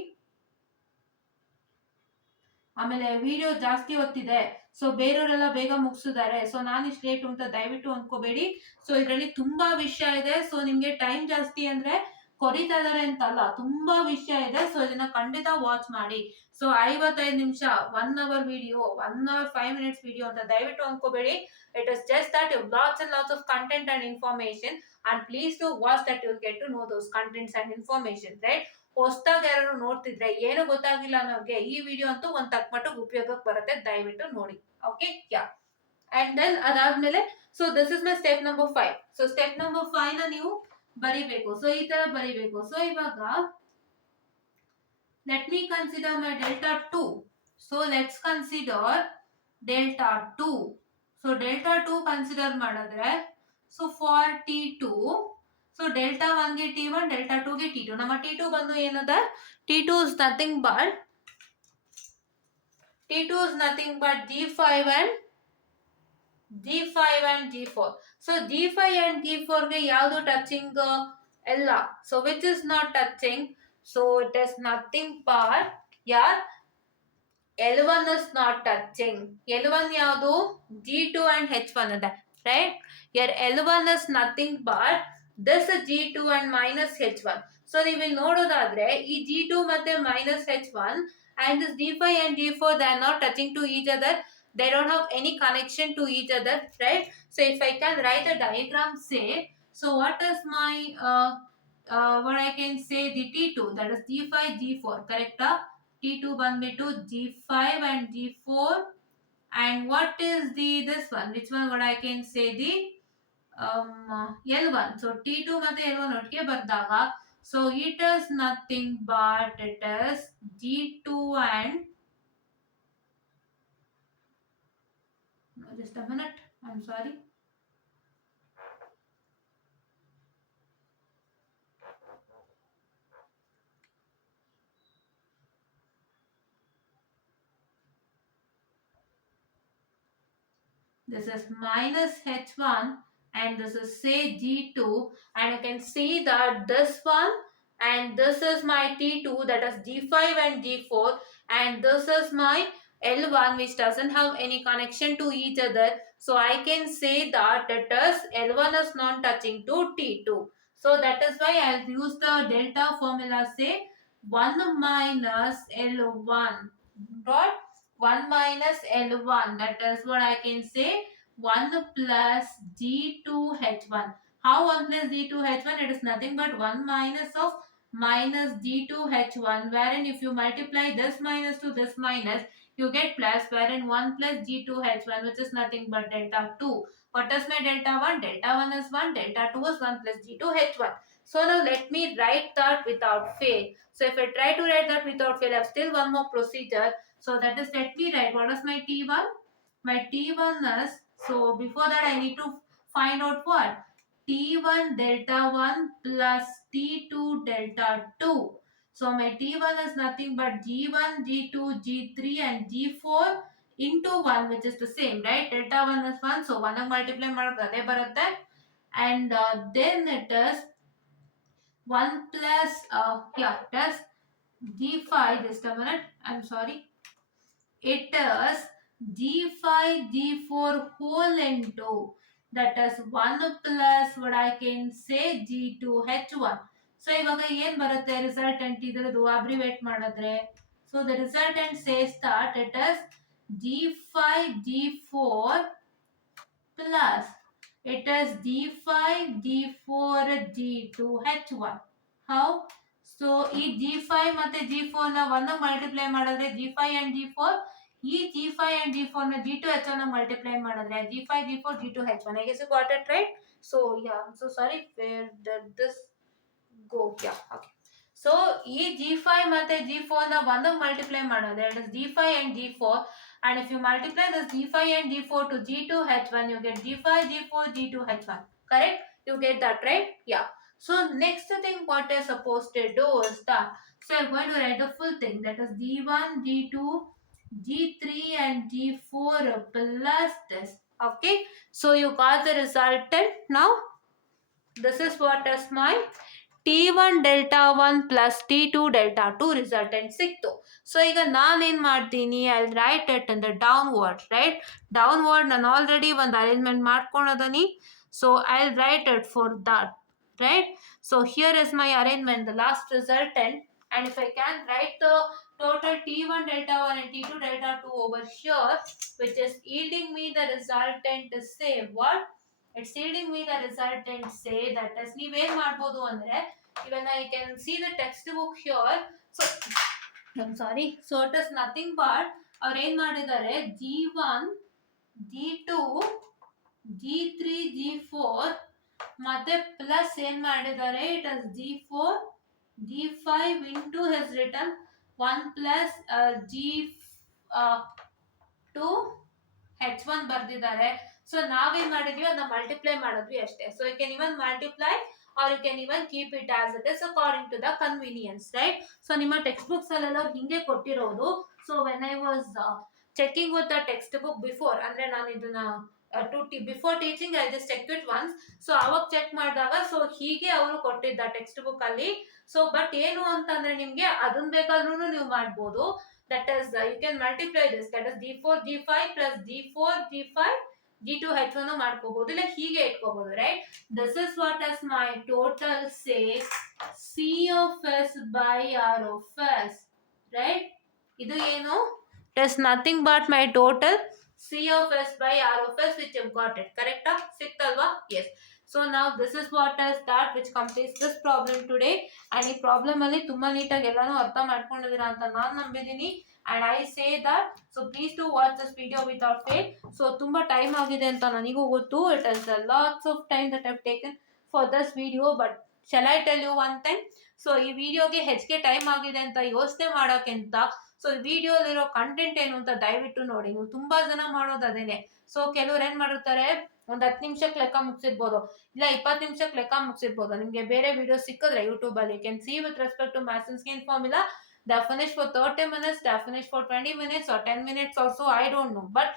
ಆಮೇಲೆ ವಿಡಿಯೋ ಜಾಸ್ತಿ ಹೊತ್ತಿದೆ, ಸೊ ಬೇರೆಯವರೆಲ್ಲ ಬೇಗ ಮುಗಿಸಿದ್ದಾರೆ, ಸೊ ನಾನು ಇಷ್ಟು ಲೇಟ್ ಅಂತ ದಯವಿಟ್ಟು ಅನ್ಕೋಬೇಡಿ. ಸೊ ಇದರಲ್ಲಿ ತುಂಬಾ ವಿಷಯ ಇದೆ. ಸೊ ನಿಮ್ಗೆ ಟೈಮ್ ಜಾಸ್ತಿ ಅಂದ್ರೆ ಕೊರಿತಾ ಇದಾರೆ ಅಂತಲ್ಲ, ತುಂಬಾ ವಿಷಯ ಇದೆ. ಸೊ ಇದನ್ನ ಖಂಡಿತ ವಾಚ್ ಮಾಡಿ. ಸೊ 55 ನಿಮಿಷ 1 hour video, 1 hour 5 minutes video ಅಂತ ದಯವಿಟ್ಟು ಅನ್ಕೋಬೇಡಿ. It is just that you have lots and lots of content and information, and please do watch that you will get to know those contents and information, right? ಹೊಸದಾಗಿ ಯಾರು ನೋಡ್ತಿದ್ರೆ ಏನು ಗೊತ್ತಾಗಿಲ್ಲ ಅನ್ನೋರಿಗೆ ಈ ವಿಡಿಯೋ ಅಂತೂ ಒಂದ್ ತಕ್ಕಮಟ್ಟಿಗೆ ಉಪಯೋಗಕ್ಕೆ ಬರುತ್ತೆ, ದಯವಿಟ್ಟು ನೋಡಿ, ಓಕೆ? ಯಾ. ಅಂಡ್ ದೆನ್ ಅದಾದ್ಮೇಲೆ so this is my step number 5. So step number 5 ನ ನೀವು ಬರಿಬೇಕು. ಸೊ ಈ ತರ ಬರಿಬೇಕು. ಸೊ ಇವಾಗ let me consider my delta 2. So let's consider delta 2. So delta 2 consider ಮಾಡಿದ್ರೆ, so for t2, so delta 1 ಗೆ t1, delta 2 ಗೆ t2. ನಮ್ಮ t2 ಬಂದು ಏನದ, t2 is nothing but g5 and g4. So g5 and g4 ಗೆ ಯಾವುದು ಟಚಿಂಗ್ ಎಲ್ಲ, so which is not touching, so it is nothing but yeah, L1 is not touching. L1 ಯಾವುದು, g2 and h1 ಇದೆ, right? Here L1 is nothing but this g2 and minus h1. So ನೀವು ಇಲ್ಲಿ ನೋಡೋದಾದ್ರೆ ಈ g2 ಮತ್ತೆ minus h1 and this d5 and d4, they are not touching to each other, they don't have any connection to each other, right? So if I can write a diagram, say, so what is my what I can say, the t2, that is g5 g4, correct? T2 ಬಂದ್ಬಿಟ್ಟು g5 and g4, and what is the this one, which one, what I can say, the L1. So T2 ಮತ್ತೆ L1 ಒಟ್ಟಿಗೆ ಬರ್ದಾಗ, so it is nothing but it is G2 and, no, just a minute, I'm sorry. This is minus H1 and this is say G2, and you can see that this one and this is my T2, that is G5 and G4, and this is my L1, which doesn't have any connection to each other. So I can say that it is L1 is non-touching to T2. So that is why I'll use the delta formula, say 1 minus L1 dot 1 minus L1, that is what I can say, 1 plus G2H1. How 1 plus G2H1? It is nothing but 1 minus of minus G2H1, wherein if you multiply this minus to this minus, you get plus, wherein 1 plus G2H1, which is nothing but delta 2. What is my delta 1? Delta 1 is 1, delta 2 is 1 plus G2H1. So now let me write that without fail. So if I try to write that without fail, I have still one more procedure. So that is, let me write what is my T1. My T1 is, so before that I need to find out what? T1 delta 1 plus T2 delta 2. So my T1 is nothing but G1, G2, G3 and G4 into 1, which is the same, right? Delta 1 is 1, so 1 multiply ಮಾಡಿದ್ರೆ ಬರುತ್ತೆ. And then it is 1 plus, plus G5, just a minute, I'm sorry. It is G5, G4 whole into, that is 1 plus what I can say, G2H1. So ಇವಾಗ ಏನು ಬರುತ್ತೆ ರಿಸಲ್ಟೆಂಟ್, ಇದರದು ಅಬ್ರಿವೇಟ್ ಮಾಡಿದ್ರೆ, so the resultant says that it is G5, G4 plus it is G5, G4, G2H1. How? So ಈ G5 ಮತ್ತೆ G4 ನ 1 ಮಲ್ಟಿಪ್ಲೈ ಮಾಡಿದ್ರೆ G5 and G4, ಈ G5 and G4 ನ G2H1 ನ ಮಲ್ಟಿಪ್ಲೈ ಮಾಡಿದ್ರೆ G5, G4, G2H1. I guess you got it right. So yeah, I'm so sorry, where did this go? Yeah, okay. So ಈ G5 ಮತ್ತೆ G4 ನ 1 ಮಲ್ಟಿಪ್ಲೈ ಮಾಡಿದ್ರೆ it is G5 and G4, and if you multiply this G5 and G4 to G2H1, you get G5, G4, G2H1. Correct? You get that right? Yeah. So next thing what you're supposed to do is that, so I'm going to write the full thing, that is G1, G2, G3 and G4 plus this. Okay. So you got the resultant now. This is what is my T1 delta 1 plus T2 delta 2 resultant ಸಿಕ್ತು. So ಈಗ ನಾನೇನು ಮಾಡ್ತೀನಿ, I write it in the downward, right? Downward ನಾನು already ಒಂದು arrangement ಮಾಡ್ಕೊಂಡದೀನಿ. So I write it for that, right? So here is my arrangement, the last resultant, and if I can write the total T1 delta 1 and T2 delta 2 over here, which is yielding me the resultant to say what? It's yielding me the resultant say that as ನೀವೇನ್ ಮಾಡ್ಬೋದು ಅಂದ್ರೆ, even I can see the textbook here. So I'm sorry. So it is nothing but ಅವ್ರು ಏನ್ ಮಾಡಿದ್ದಾರೆ, G1, G2, G3, G4 ಮತ್ತೆ ಪ್ಲಸ್ ಏನ್ ಮಾಡಿದ್ದಾರೆ, it is G4, G5 into has written 1 plus G2 H1 ಬರ್ದಿದ್ದಾರೆ. ಸೊ ನಾವೇನ್ ಮಾಡಿದ್ವಿ, ಅದನ್ನ ಮಲ್ಟಿಪ್ಲೈ ಮಾಡಿದ್ವಿ ಅಷ್ಟೇ. So you can even multiply or you can even keep it as it is according to the convenience, right? So ನಿಮ್ಮ text books ಅಲ್ಲೆಲ್ಲ ಹಿಂಗೆ ಕೊಟ್ಟಿರೋದು. So when I was checking with the textbook before, ಅಂದ್ರೆ ನಾನು ಇದನ್ನ before teaching I just check it once. So ಅವಾಗ check ಮಾಡಿದಾಗ so ಹೀಗೆ ಅವರು ಕೊಟ್ಟಿದ್ದ ಟೆಕ್ಸ್ಟ್ ಬುಕ್ ಅಲ್ಲಿ. ಸೊ ಬಟ್ ಏನು ಅಂತಂದ್ರೆ ನಿಮ್ಗೆ ಅದನ್ನ ಬೇಕಾದ್ರೂ ನೀವು ಮಾಡ್ಬೋದು. That is you can multiply this, that is G4 G5 plus G4 G5 G2H1 ಮಾಡ್ಕೋಬಹುದು, ಇಲ್ಲ ಹೀಗೆ ಇಟ್ಕೋಬಹುದು, right? This is what is my total say C of S by R of S, right? ಇದು ಏನು? It is nothing but my total C of S by R of S which you've got it. Correcta? ಸಿಕ್ತಲ್ವಾ? Yes. So now this is what is that which completes this problem today. And ಈ ಪ್ರಾಬ್ಲಮ್ ಅಲ್ಲಿ ತುಂಬಾ ನೀಟಾಗಿ ಎಲ್ಲಾನು ಅರ್ಥ ಮಾಡ್ಕೊಂಡಿದ್ದೀರಾ ಅಂತ ನಾನು ನಂಬಿದ್ದೀನಿ. And I say that so please do watch this video without fail. So ತುಂಬಾ ಟೈಮ್ ಆಗಿದೆ ಅಂತ ನನಗೂ ಗೊತ್ತು. It is a lots of time that I've taken for this video, but shall I tell you one thing? So ಈ ವಿಡಿಯೋಗೆ ಹೆಚ್ಚಿಗೆ ಟೈಮ್ ಆಗಿದೆ ಅಂತ ಯೋಚನೆ ಮಾಡೋಕ್ಕಿಂತ ಸೊ ಈ ವಿಡಿಯೋಲಿರೋ ಕಂಟೆಂಟ್ ಏನು ಅಂತ ದಯವಿಟ್ಟು ನೋಡಿ. ನೀವು ತುಂಬಾ ಜನ ಮಾಡೋದು ಅದೇನೆ. ಸೊ ಕೆಲವ್ರು ಏನ್ ಮಾಡಿರ್ತಾರೆ, ಒಂದ್ 10 ನಿಮಿಷಕ್ಕೆ ಲೆಕ್ಕ ಮುಗಿಸಿರ್ಬೋದು, ಇಲ್ಲ 20 ನಿಮಿಷಕ್ಕೆ ಲೆಕ್ಕ ಮುಗಿಸಿರ್ಬೋದು. ನಿಮ್ಗೆ ಬೇರೆ ವಿಡಿಯೋ ಸಿಕ್ಕಿದ್ರೆ ಯೂಟ್ಯೂಬ್ ಅಲ್ಲಿ you can see with respect to maths and scale formula they are finished for 30 minutes, they are finished for 20 minutes or 10 minutes also, I don't know. But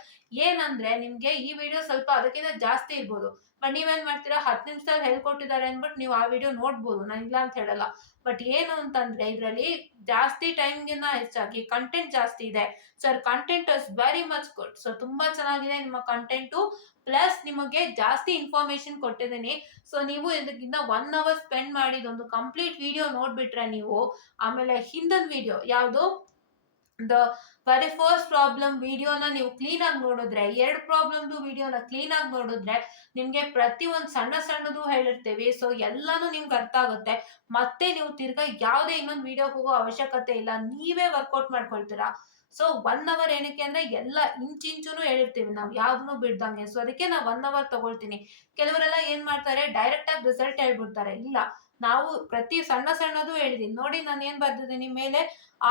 ಏನಂದ್ರೆ ನಿಮ್ಗೆ ಈ ವಿಡಿಯೋ ಸ್ವಲ್ಪ ಅದಕ್ಕಿಂತ ಜಾಸ್ತಿ ಇರ್ಬೋದು. ಬಟ್ ನೀವೇನ್ ಮಾಡ್ತೀರಾ, 10 ನಿಮಿಷದಲ್ಲಿ ಹೇಳ್ಕೊಟ್ಟಿದ್ದಾರೆ ಅಂದ್ಬಿಟ್ಟು ನೀವು ಆ ವಿಡಿಯೋ ನೋಡ್ಬೋದು, ನಾನು ಇಲ್ಲ ಅಂತ ಹೇಳಲ್ಲ. ಬಟ್ ಏನು ಅಂತಂದ್ರೆ ಇದರಲ್ಲಿ ಜಾಸ್ತಿ ಟೈಮ್ಗಿನ್ನ ಹೆಚ್ಚಾಗಿ ಕಂಟೆಂಟ್ ಜಾಸ್ತಿ ಇದೆ. Sir content is very much good. So ತುಂಬಾ ಚೆನ್ನಾಗಿದೆ ನಿಮ್ಮ ಕಂಟೆಂಟು. ಪ್ಲಸ್ ನಿಮಗೆ ಜಾಸ್ತಿ ಇನ್ಫಾರ್ಮೇಶನ್ ಕೊಟ್ಟಿದ್ದೀನಿ. ಸೊ ನೀವು ಇದಕ್ಕಿಂತ 1 ಅವರ್ ಸ್ಪೆಂಡ್ ಮಾಡಿದೊಂದು ಕಂಪ್ಲೀಟ್ ವಿಡಿಯೋ ನೋಡ್ಬಿಟ್ರೆ ನೀವು ಆಮೇಲೆ ಹಿಂದಿನ ವಿಡಿಯೋ ಯಾವುದು ದ ವೆರಿ ಫಸ್ಟ್ ಪ್ರಾಬ್ಲಮ್ ವಿಡಿಯೋನ ನೀವು ಕ್ಲೀನ್ ಆಗಿ ನೋಡಿದ್ರೆ, 2 ಪ್ರಾಬ್ಲಮ್ದು ವಿಡಿಯೋನ ಕ್ಲೀನ್ ಆಗಿ ನೋಡಿದ್ರೆ ನಿಮ್ಗೆ ಪ್ರತಿ ಒಂದು ಸಣ್ಣ ಸಣ್ಣದು ಹೇಳಿರ್ತೀವಿ. ಸೊ ಎಲ್ಲಾನು ನಿಮ್ಗೆ ಅರ್ಥ ಆಗುತ್ತೆ. ಮತ್ತೆ ನೀವು ತಿರ್ಗಾ ಯಾವುದೇ ಇನ್ನೊಂದು ವಿಡಿಯೋ ಹೋಗೋ ಅವಶ್ಯಕತೆ ಇಲ್ಲ, ನೀವೇ ವರ್ಕೌಟ್ ಮಾಡ್ಕೊಳ್ತೀರಾ. ಸೊ 1 ಅವರ್ ಏನಕ್ಕೆ ಅಂದ್ರೆ ಎಲ್ಲ ಇಂಚುನು ಹೇಳಿರ್ತೀವಿ ನಾವು, ಯಾವ್ದನ್ನು ಬಿಡ್ದಂಗೆ. ಸೊ ಅದಕ್ಕೆ ನಾವು 1 ಅವರ್ ತಗೊಳ್ತೀನಿ. ಕೆಲವರೆಲ್ಲ ಏನ್ ಮಾಡ್ತಾರೆ, ಡೈರೆಕ್ಟ್ ಆಗಿ ರಿಸಲ್ಟ್ ಹೇಳ್ಬಿಡ್ತಾರೆ. ಇಲ್ಲ, ನಾವು ಪ್ರತಿ ಸಣ್ಣ ಸಣ್ಣದು ಹೇಳಿದೀನಿ ನೋಡಿ. ನಾನು ಏನ್ ಬರ್ದಿದ್ದೀನಿ ಮೇಲೆ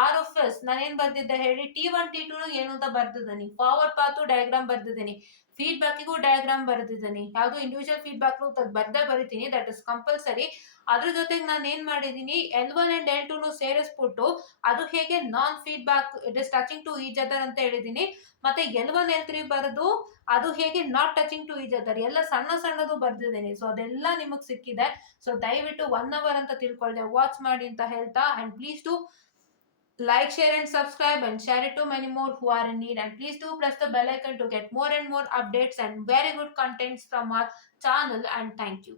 ಆರ್ ಆಫ್ ಎಸ್ ನಾನು ಏನ್ ಬರ್ದಿದ್ದೆ ಹೇಳಿ, T1 T2 ಏನು ಅಂತ ಬರ್ದಿದ್ದೀನಿ. ಫಾರ್ವರ್ಡ್ ಪಾತು ಡಯಾಗ್ರಾಮ್ ಬರ್ದಿದ್ದೀನಿ, ಫೀಡ್ಬ್ಯಾಕಿಗೂ ಡಯಾಗ್ರಾಮ್ ಬರ್ದಿದ್ದೀನಿ. ಯಾವುದು ಇಂಡಿವಿಜುವಲ್ ಫೀಡ್ಬ್ಯಾಕ್ ಬರ್ದೇ ಬರಿತೀನಿ, ದಟ್ ಇಸ್ ಕಂಪಲ್ಸರಿ. ಅದ್ರ ಜೊತೆಗೆ ನಾನು ಏನ್ ಮಾಡಿದೀನಿ, L1 and L2 ಸೇರಿಸ್ಬಿಟ್ಟು ಅದು ಹೇಗೆ ನಾನ್ feedback it is touching to each other ಅಂತ ಹೇಳಿದೀನಿ. ಮತ್ತೆ L1 L3 ಬರೆದು ಅದು ಹೇಗೆ not touching to each other ಎಲ್ಲ ಸಣ್ಣ ಸಣ್ಣದು ಬರ್ದಿದ್ದೀನಿ. ಸೊ ಅದೆಲ್ಲ ನಿಮಗ್ ಸಿಕ್ಕಿದೆ. ಸೊ ದಯವಿಟ್ಟು 1 ಅವರ್ ಅಂತ ತಿಳ್ಕೊಳ್ದೆ ವಾಚ್ ಮಾಡಿ ಅಂತ ಹೇಳ್ತಾ, and please to like, share and subscribe and share it to many more who are in need, and please do press the bell icon to get more and more updates and very good contents from our channel, and thank you.